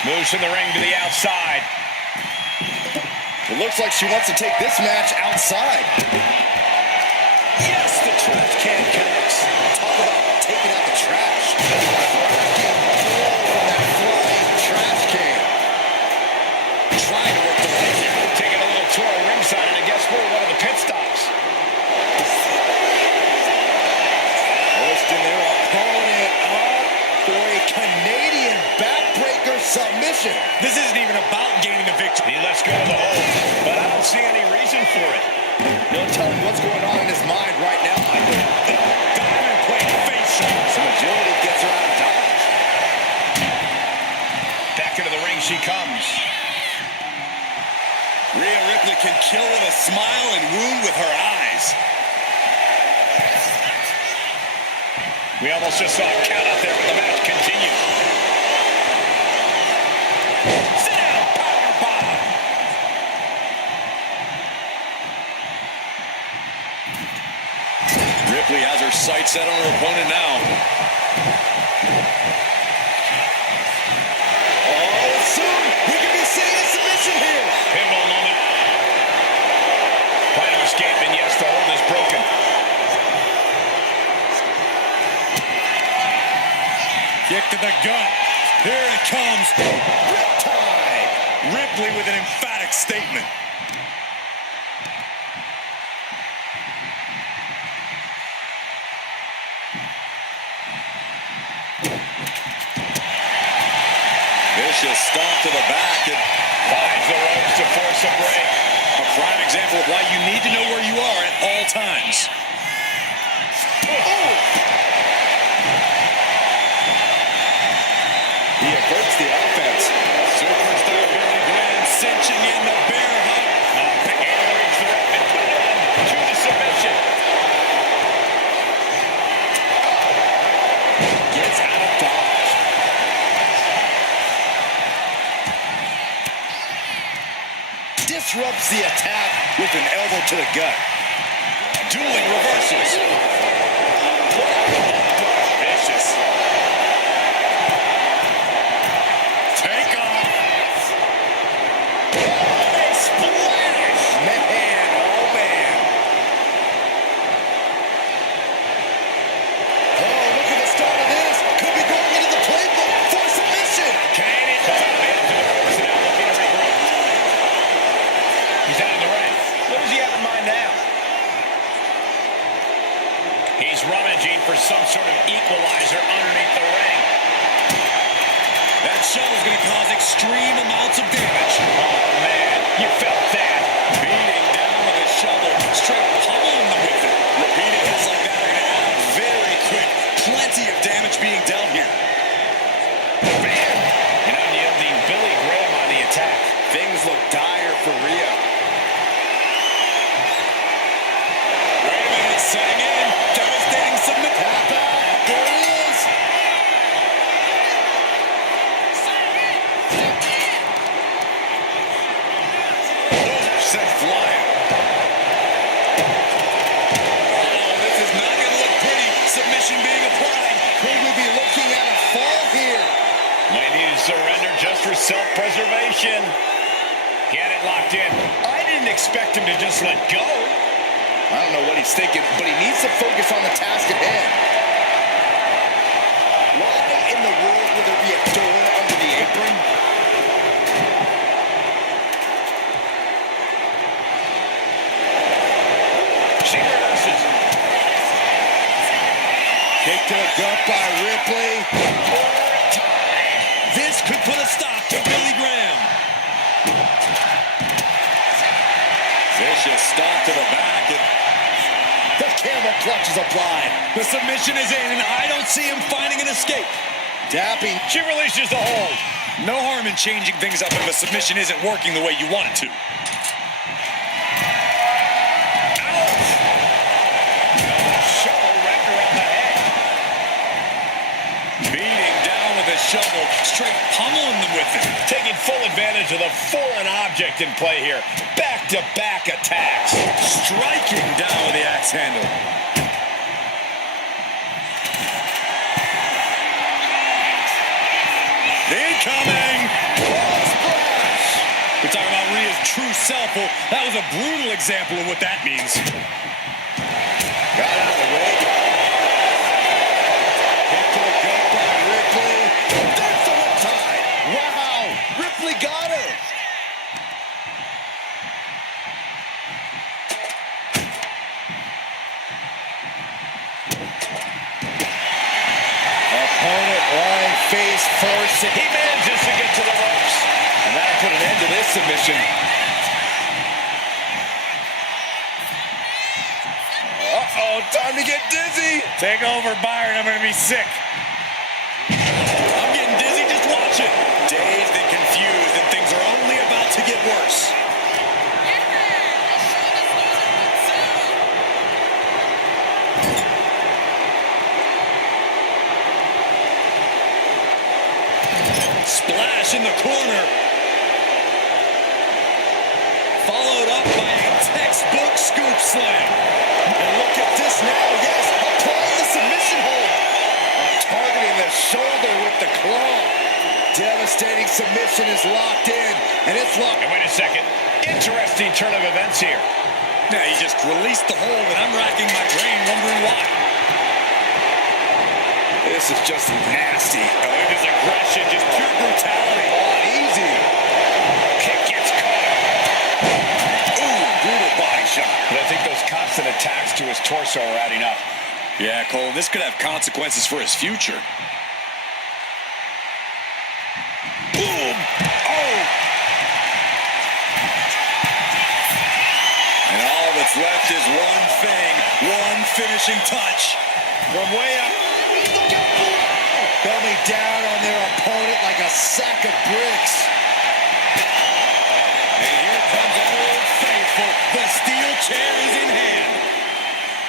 Moves from the ring to the outside. It looks like she wants to take this match outside. Yes, the trash can connects. Talk about taking out the trash. From that flying trash can. Trying to work the leg here. Taking a little tour of ringside, and I guess we're one of the pit stops. Hoisting their opponent up for a Canadian backbreaker submission. This isn't even about gaining the victory. He lets go of the hold, but I don't see any reason for it. No telling what's going on in his mind right now. Diamond plate face shot. Some agility gets her out of dodge. Back into the ring she comes. Rhea Ripley can kill with a smile and wound with her eyes. We almost just saw a count out there, but the match continues. Sit down, power bomb. Ripley has her sights set on her opponent now. Oh, soon we could be seeing a submission here. Pivotal moment. Trying to escape, and yes, the hold is broken. Kick to the gut. Here it comes. Riptide. Ripley with an emphatic statement. Vicious stomp to the back. And Finds the ropes to force a break. a prime example of why you need to know where you are at all times. He averts the offense. Superstar Billy Graham cinching in the bear hug. Able to reach the rope and put it on to the submission. Gets out of dodge. Disrupts the attack with an elbow to the gut. Dueling reversals. Vicious. Take off. A splash. Man, oh man. Oh, look at the start of this. Could be going into the playbook for submission. Canadian comes out of the ropes now, looking to regroup. He's out of the ring. What does he have in mind now? He's rummaging for some sort of equalizer underneath the ring. That shovel's going to cause extreme amounts of damage. Oh, man, you felt that. Beating down with a shovel, straight pummeling them with it. Repeated hits like that are going to add very quick. Plenty of damage being dealt here. Man, and unyielding Billy Graham on the attack. Things look dire for Rhea. Wait a minute, setting in. Devastating submit. Tap out. There it is. Sent flying. This is not going to look pretty. Submission being applied. Could we be looking at a fall here? Might need to surrender just for self-preservation. He had it locked in. I didn't expect him to just let go. I don't know what he's thinking, but he needs to focus on the task at hand. Why in the world would there be a door under the apron? She reverses. Kick to the gut by Ripley. This could put a stop to Billy Graham. Vicious stomp to the back. And the camel clutch is applied. the submission is in, and I don't see him finding an escape. Dapping. She releases the hold. No harm in changing things up if a submission isn't working the way you want it to. Shovel, straight pummeling them with it. Taking full advantage of the foreign object in play here. Back-to-back attacks. Striking down with the axe handle. Incoming! Splash! We're talking about Rhea's true self. Well, that was a brutal example of what that means. Got out of the way. Kick to the gut by Ripley. There's the riptide. Wow! Ripley got her. Opponent lying face first. He manages to get to the ropes. And that'll put an end to this submission. Uh-oh, time to get dizzy. Take over, Byron. I'm going to be sick. I'm getting dizzy. Just watch it. Dazed and confused, and things are only about to get worse. Splash in the corner. Followed up by a textbook scoop slam. And look at this now. Yes, applying the submission hold. Targeting the shoulder with the claw. Devastating submission is locked in, and it's locked. And wait a second. Interesting turn of events here. Now he just released the hold, and I'm racking my brain wondering why. This is just nasty. Look at this aggression, just pure brutality. Easy. Kick gets caught. Ooh, brutal body shot. But I think those constant attacks to his torso are adding up. Yeah, Cole, this could have consequences for his future. Boom! Oh! And all that's left is one thing, one finishing touch. From way up. Look out below. Coming down on their opponent like a sack of bricks. And here comes Old Faithful. The steel chair is in hand.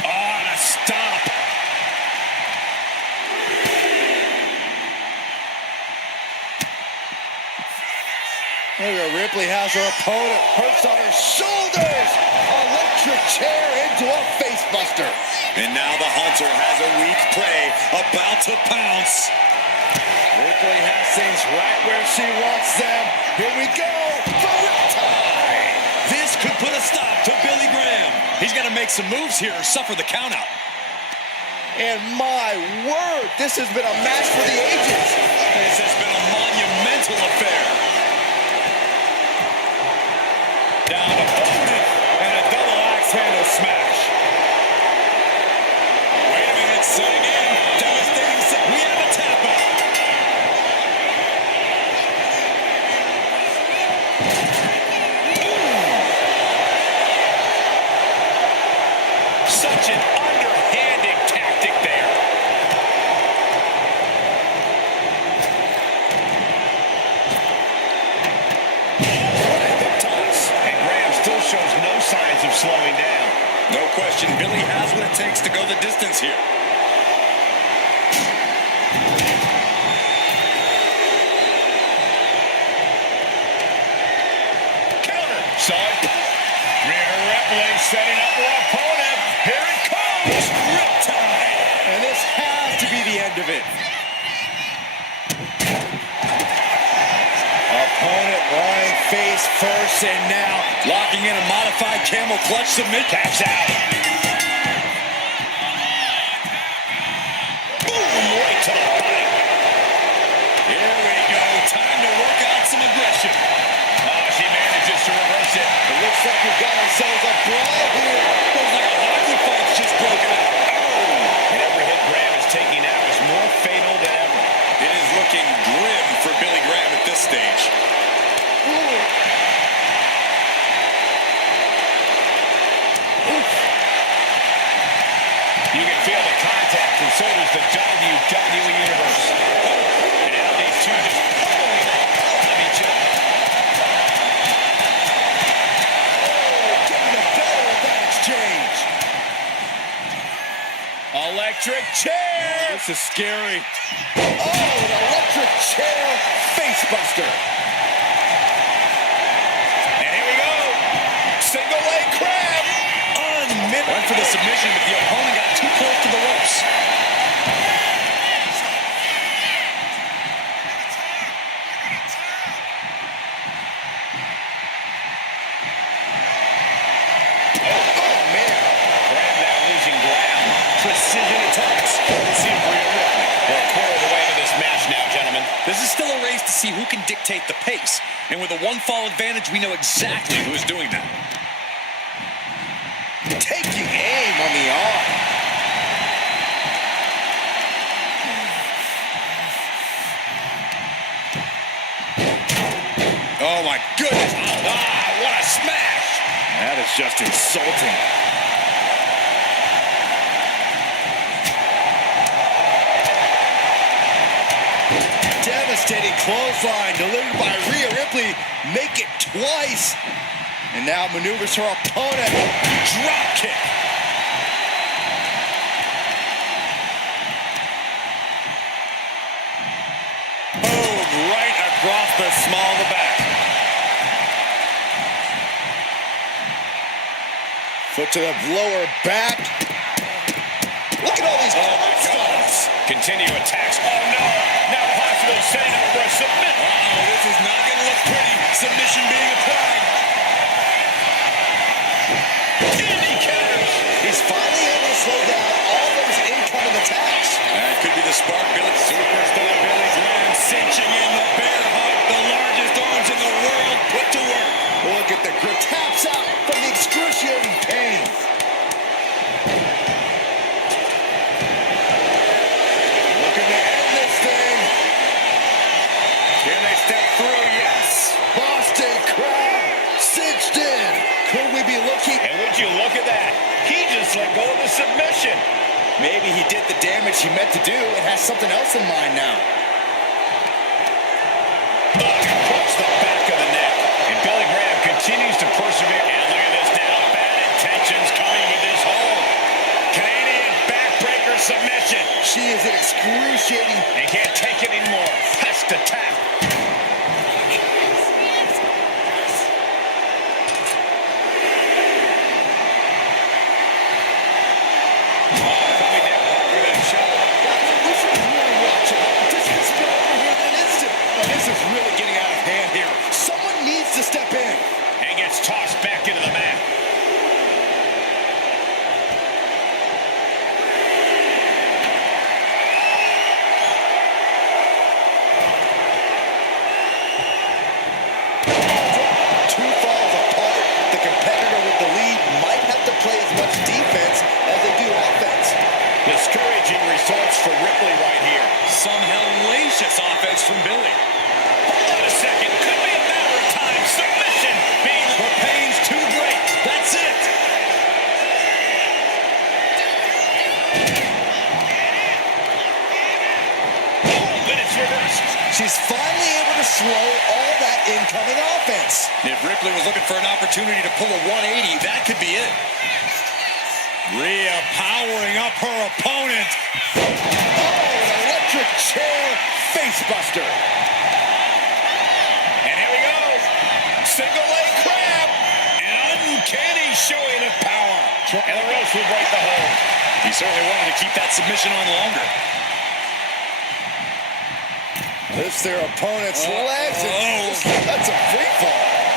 Oh, and a stop. Look at Ripley has her opponent hurts on her shoulders. Electric chair into a facebuster. And now the hunter has a weak prey about to pounce. Ripley has things right where she wants them. Here we go. The riptide. This could put a stop to Billy Graham. He's got to make some moves here or suffer the countout. And my word, this has been a match for the ages. This has been a monumental affair. Down opponent and a double axe handle smash. Wait a minute, setting in. Devastating. We have a tap out. Such an underhanded tactic there. And Graham still shows no signs of slowing down. No question, Billy has what it takes to go the distance here. Counter. Saw it. Rhea Ripley setting up her opponent. Here it comes. Riptide. And this has to be the end of it. Opponent lying face first, and now locking in a modified camel clutch submit. Taps out. Boom, right to the body. Here we go. Time to work out some aggression. Oh, she manages to reverse it. It looks like we've got ourselves a brawl here. Looks like a hockey fight's just broken out. Oh! And every hit Graham is taking out is more fatal than ever. It is looking grim for Billy Graham at this stage. You can feel the contact, and so does the WWE Universe. And now these two just pulling on each other. Getting the better of that exchange. Electric chair! This is scary. Oh, an electric chair facebuster. And here we go. Single leg crab. Went for the submission, but the opponent got too close to the ropes. Oh, man. Graham now losing ground. Precision attacks. Let's see Rhea Ripley. We're a quarter of the way to this match now, gentlemen. This is still a race to see who can dictate the pace. And with a one-fall advantage, we know exactly who is doing that. Taking aim on the arm. Oh, my goodness. Ah, what a smash. That is just insulting. Devastating clothesline delivered by Rhea Ripley. Make it twice. And now maneuvers her opponent. Drop kick. Boom, right across the small of the back. Foot to the lower back. Look at all these stops. Continue attacks. Oh, no. Now possibly setting up for a submit. Uh-oh, this is not going to look pretty. Submission being applied. He's finally able to slow down all those incoming attacks. That could be the spark, Billy. Superstar Billy Graham cinching in the bear hug. The largest arms in the world put to work. Look at the grip. Taps out from the excruciating pain. Looking to end this thing. Can they step through? Yes. Boston Crab cinched in. Could we be looking? And would you look at that? He just let go of the submission. Maybe he did the damage he meant to do and has something else in mind now. Across the back of the neck. And Billy Graham continues to persevere. And look at this now. Bad intentions coming with his hold. Canadian backbreaker submission. She is an excruciating. And can't take it anymore. Has to tap. This is really getting out of hand here. Someone needs to step in. And gets tossed back into the mat. Two falls apart. The competitor with the lead might have to play as much defense as they do offense. Discouraging results for Ripley right here. Some hellacious offense from Billy. Hold on a second. Could be a matter of time. Submission being The pain's too great. That's it. then it's reversed. She's finally able to slow all that incoming offense. If Ripley was looking for an opportunity to pull a 180, that could be it. Rhea powering up her opponent. Oh, an electric chair facebuster. And here we go. Single leg crab. An uncanny showing of power. And the ropes will break the hold. He certainly wanted to keep that submission on longer. Lifts their opponent's legs. And that's a free fall.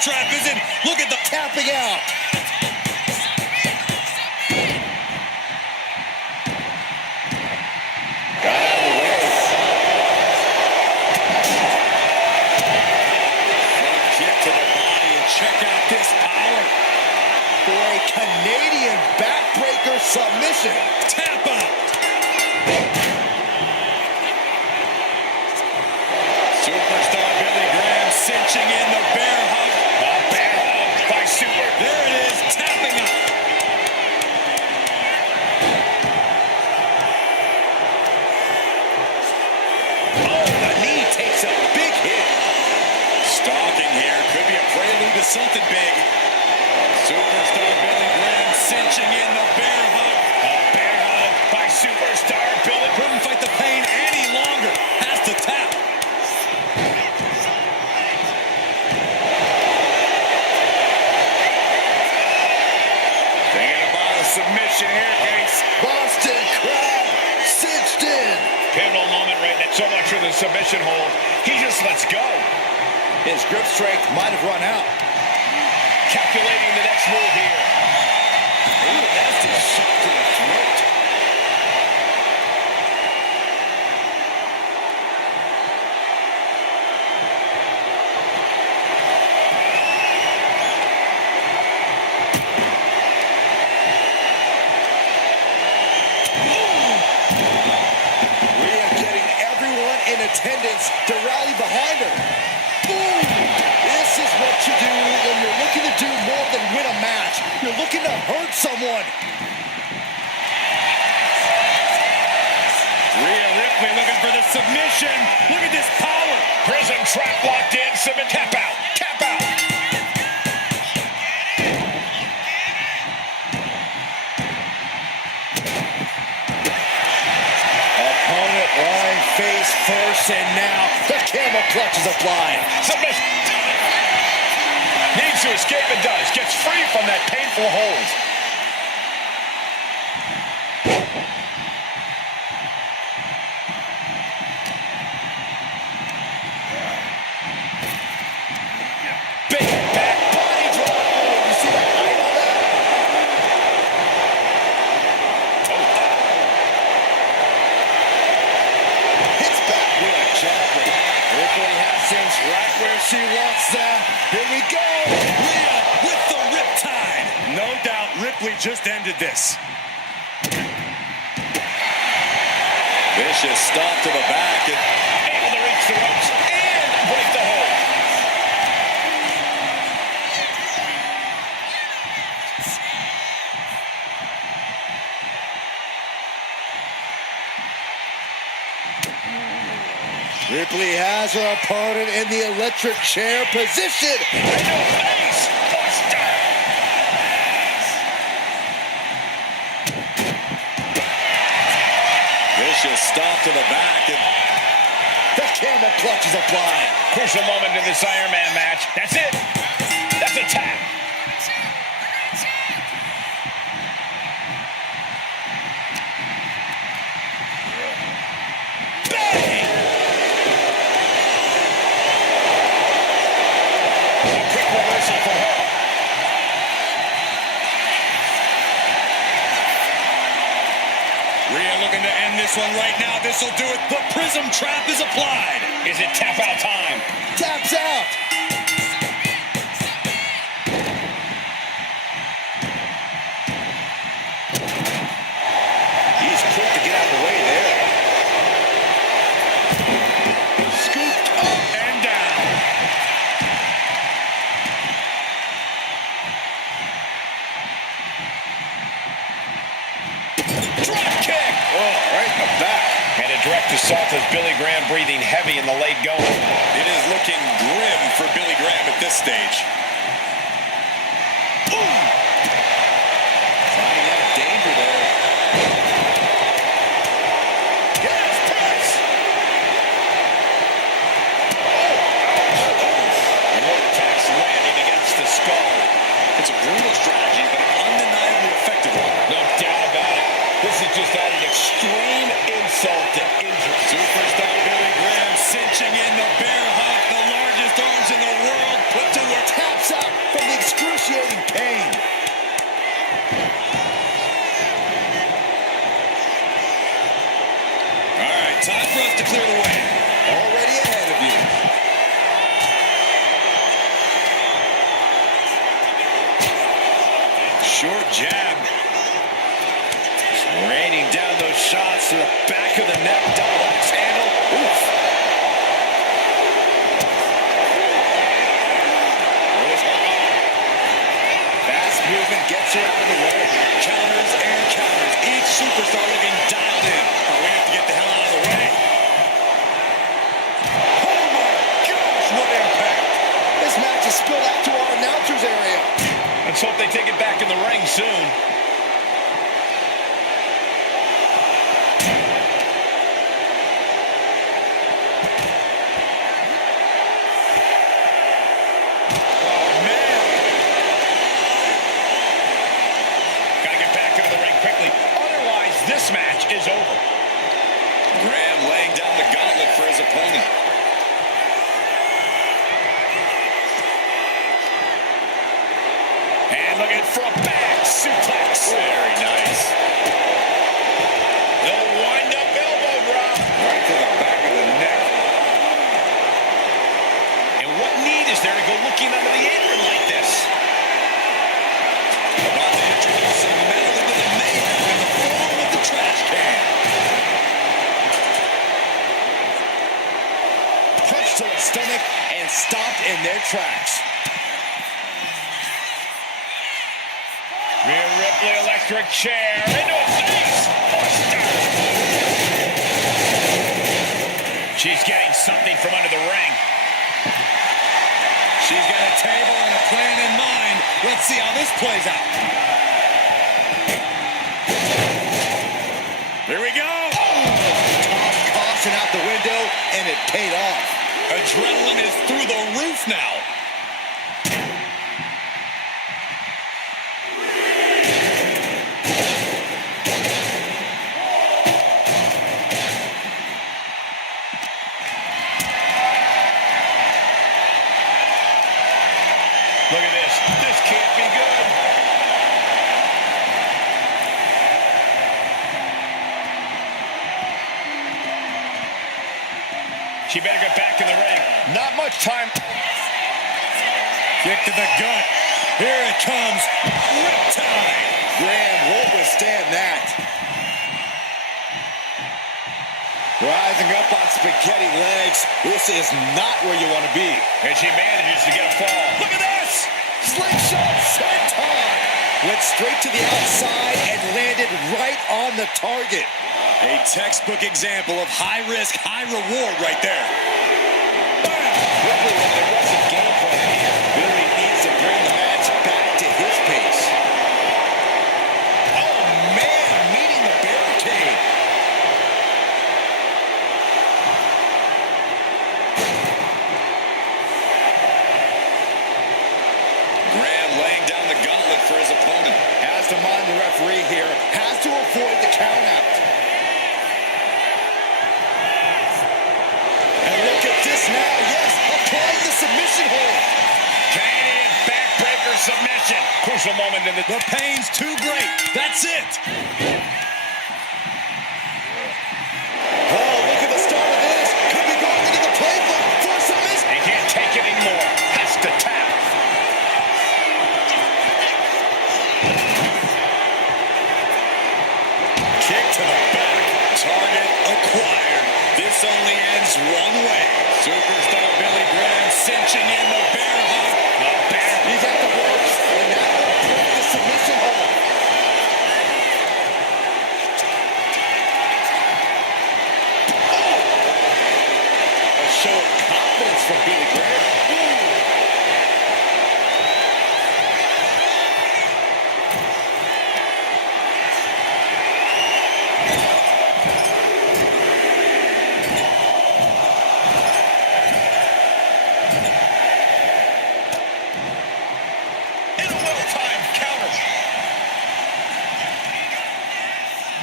trap is in. Look at the tapping out. Got out of the way. front kick to the body, and check out this power. For a Canadian backbreaker submission. Tap out. Superstar Billy Graham cinching in the bear hug. A bear hug by Super. There it is, tapping out. Oh, the knee takes a big hit. Stalking here, could be a prelude to something big. Superstar Billy Graham cinching in the bear hug. A bear hug by Superstar Billy. Couldn't fight the pain any longer. Has to tap. Thinking about a submission here, Case. Boston Crab cinched in. Pivotal moment right now. So much for the submission hold. He just lets go. His grip strength might have run out. Calculating the next move here. Ooh, nasty shot to the throat. Rhea getting everyone in attendance to rally behind her. Boom! This is what you do when you're looking to do more than win a match. You're looking to hurt someone. Rhea Ripley looking for the submission. Look at this power. Prison trap locked in. Submit. Tap out. Tap out. Opponent lying face first, and now the camel clutch is applied. Submission. Needs to escape and does. Gets free from that painful hold. Big back body drop. You see that height on that? Hits back with a jab. Ripley has things right where she wants them. Here we go. Rhea with the riptide. No doubt Ripley just ended this. Vicious stomp to the back. Able to reach the ropes and break the hold. Ripley has her opponent in the electric chair position. And no face buster. Vicious stomp to the back. The camel clutch is applied. Crucial moment in this Iron Man match. That's it. That's a tap. Bang! A quick reversal from her. Rhea looking to end this one right now. This will do it. The prism trap is applied. Is it tap out time? Taps out. He's quick to get out of the way there. Scooped up. And down. Drop kick. Oh, right in the back. And a direct assault as Billy Graham breathing heavy in the late going. It is looking grim for Billy Graham at this stage. Finding out danger there. Yes, press. Vortex landing against the skull. It's a brutal strategy, but an undeniably effective one. No doubt about it. This is just adding extreme insult to injury. Superstar Billy Graham cinching in the bear hug, the largest arms in the world, put to work. Taps All right, time for us to clear the way. Already ahead of you. Short jab. Raining down those shots to the back of the neck. Double axe handle. Oof. Fast movement gets her out of the way. Counters and counters. Each superstar looking dialed in. Oh, we have to get the hell out of the way. Oh my gosh, what impact. This match is spilled out to our announcer's area. Let's hope they take it back in the ring soon. This match is over. Graham laying down the gauntlet for his opponent. And looking for a back suplex. Very nice. No wind-up elbow drop. Right to the back of the neck. And what need is there to go looking under the apron like this? About to introduce some metal into the mayhem in the form of the trash can. Punch to the stomach and stopped in their tracks. Rhea Ripley electric chair into a face. She's getting something from under the ring. She's got a table and a plan in mind. Let's see how this plays out. Here we go. Top caution out the window, and it paid off. Adrenaline is through the roof now. Look at this. This can't be good. She better get back in the ring. Not much time. Kick to the gut. Here it comes. Riptide. Graham won't withstand that. Rising up on spaghetti legs. This is not where you want to be. And she manages to get a fall. Look at this. Slingshot senton. Went straight to the outside and landed right on the target. A textbook example of high risk, high reward right there. Ripley with an aggressive game plan here. Billy needs to bring the match back to his pace. Oh man, meeting the barricade. Graham laying down the gauntlet for his opponent. Has to mind the referee here. Has to avoid the count out. And look at this now. Yes, applying the submission hold. Canadian backbreaker submission. Crucial moment in the... The pain's too great. That's it. Oh, look at the start of this. Could be going into the playbook for submission. He can't take it anymore. Has to tap. Kick to the back. Target acquired. This only ends one way. Superstar Billy Graham cinching in the bear hug. The bear. He's at the ropes, and now will break the submission hold. A show of confidence from Billy Graham.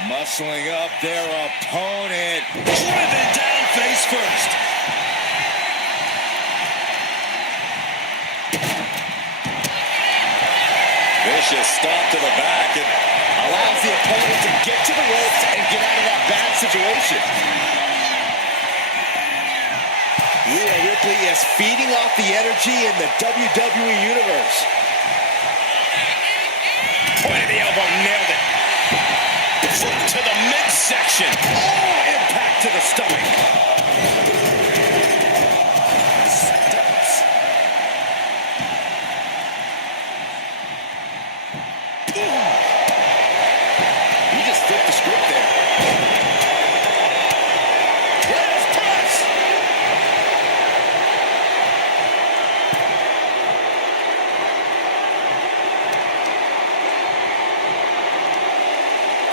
Muscling up their opponent. Driven down face first. This vicious stomp to the back. And allows the opponent to get to the ropes and get out of that bad situation. Rhea Ripley is feeding off the energy in the WWE Universe. Point of the elbow, nailed it. Foot to the midsection. Oh, impact to the stomach. He just flipped the script there. Yes, touch.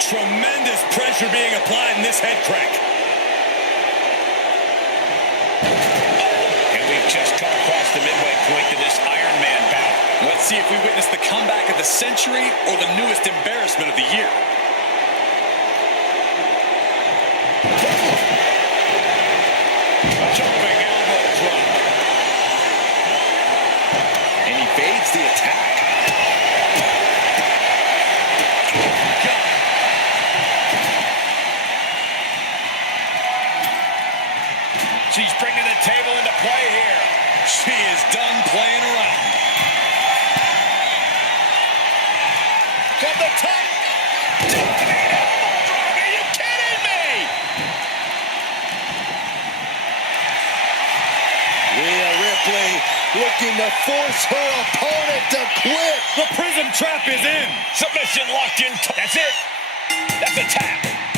tremendous pressure being applied in this head crank. And we've just come across the midway point to this Iron Man bout. Let's see if we witness the comeback of the century or the newest embarrassment of the year. Jumping elbow drop. And he fades the attack. She's bringing the table into play here. She is done playing around. Got the top. Dominating elbow drop. Are you kidding me? Rhea Ripley looking to force her opponent to quit. The prism trap is in. Submission locked in. That's it. That's a tap.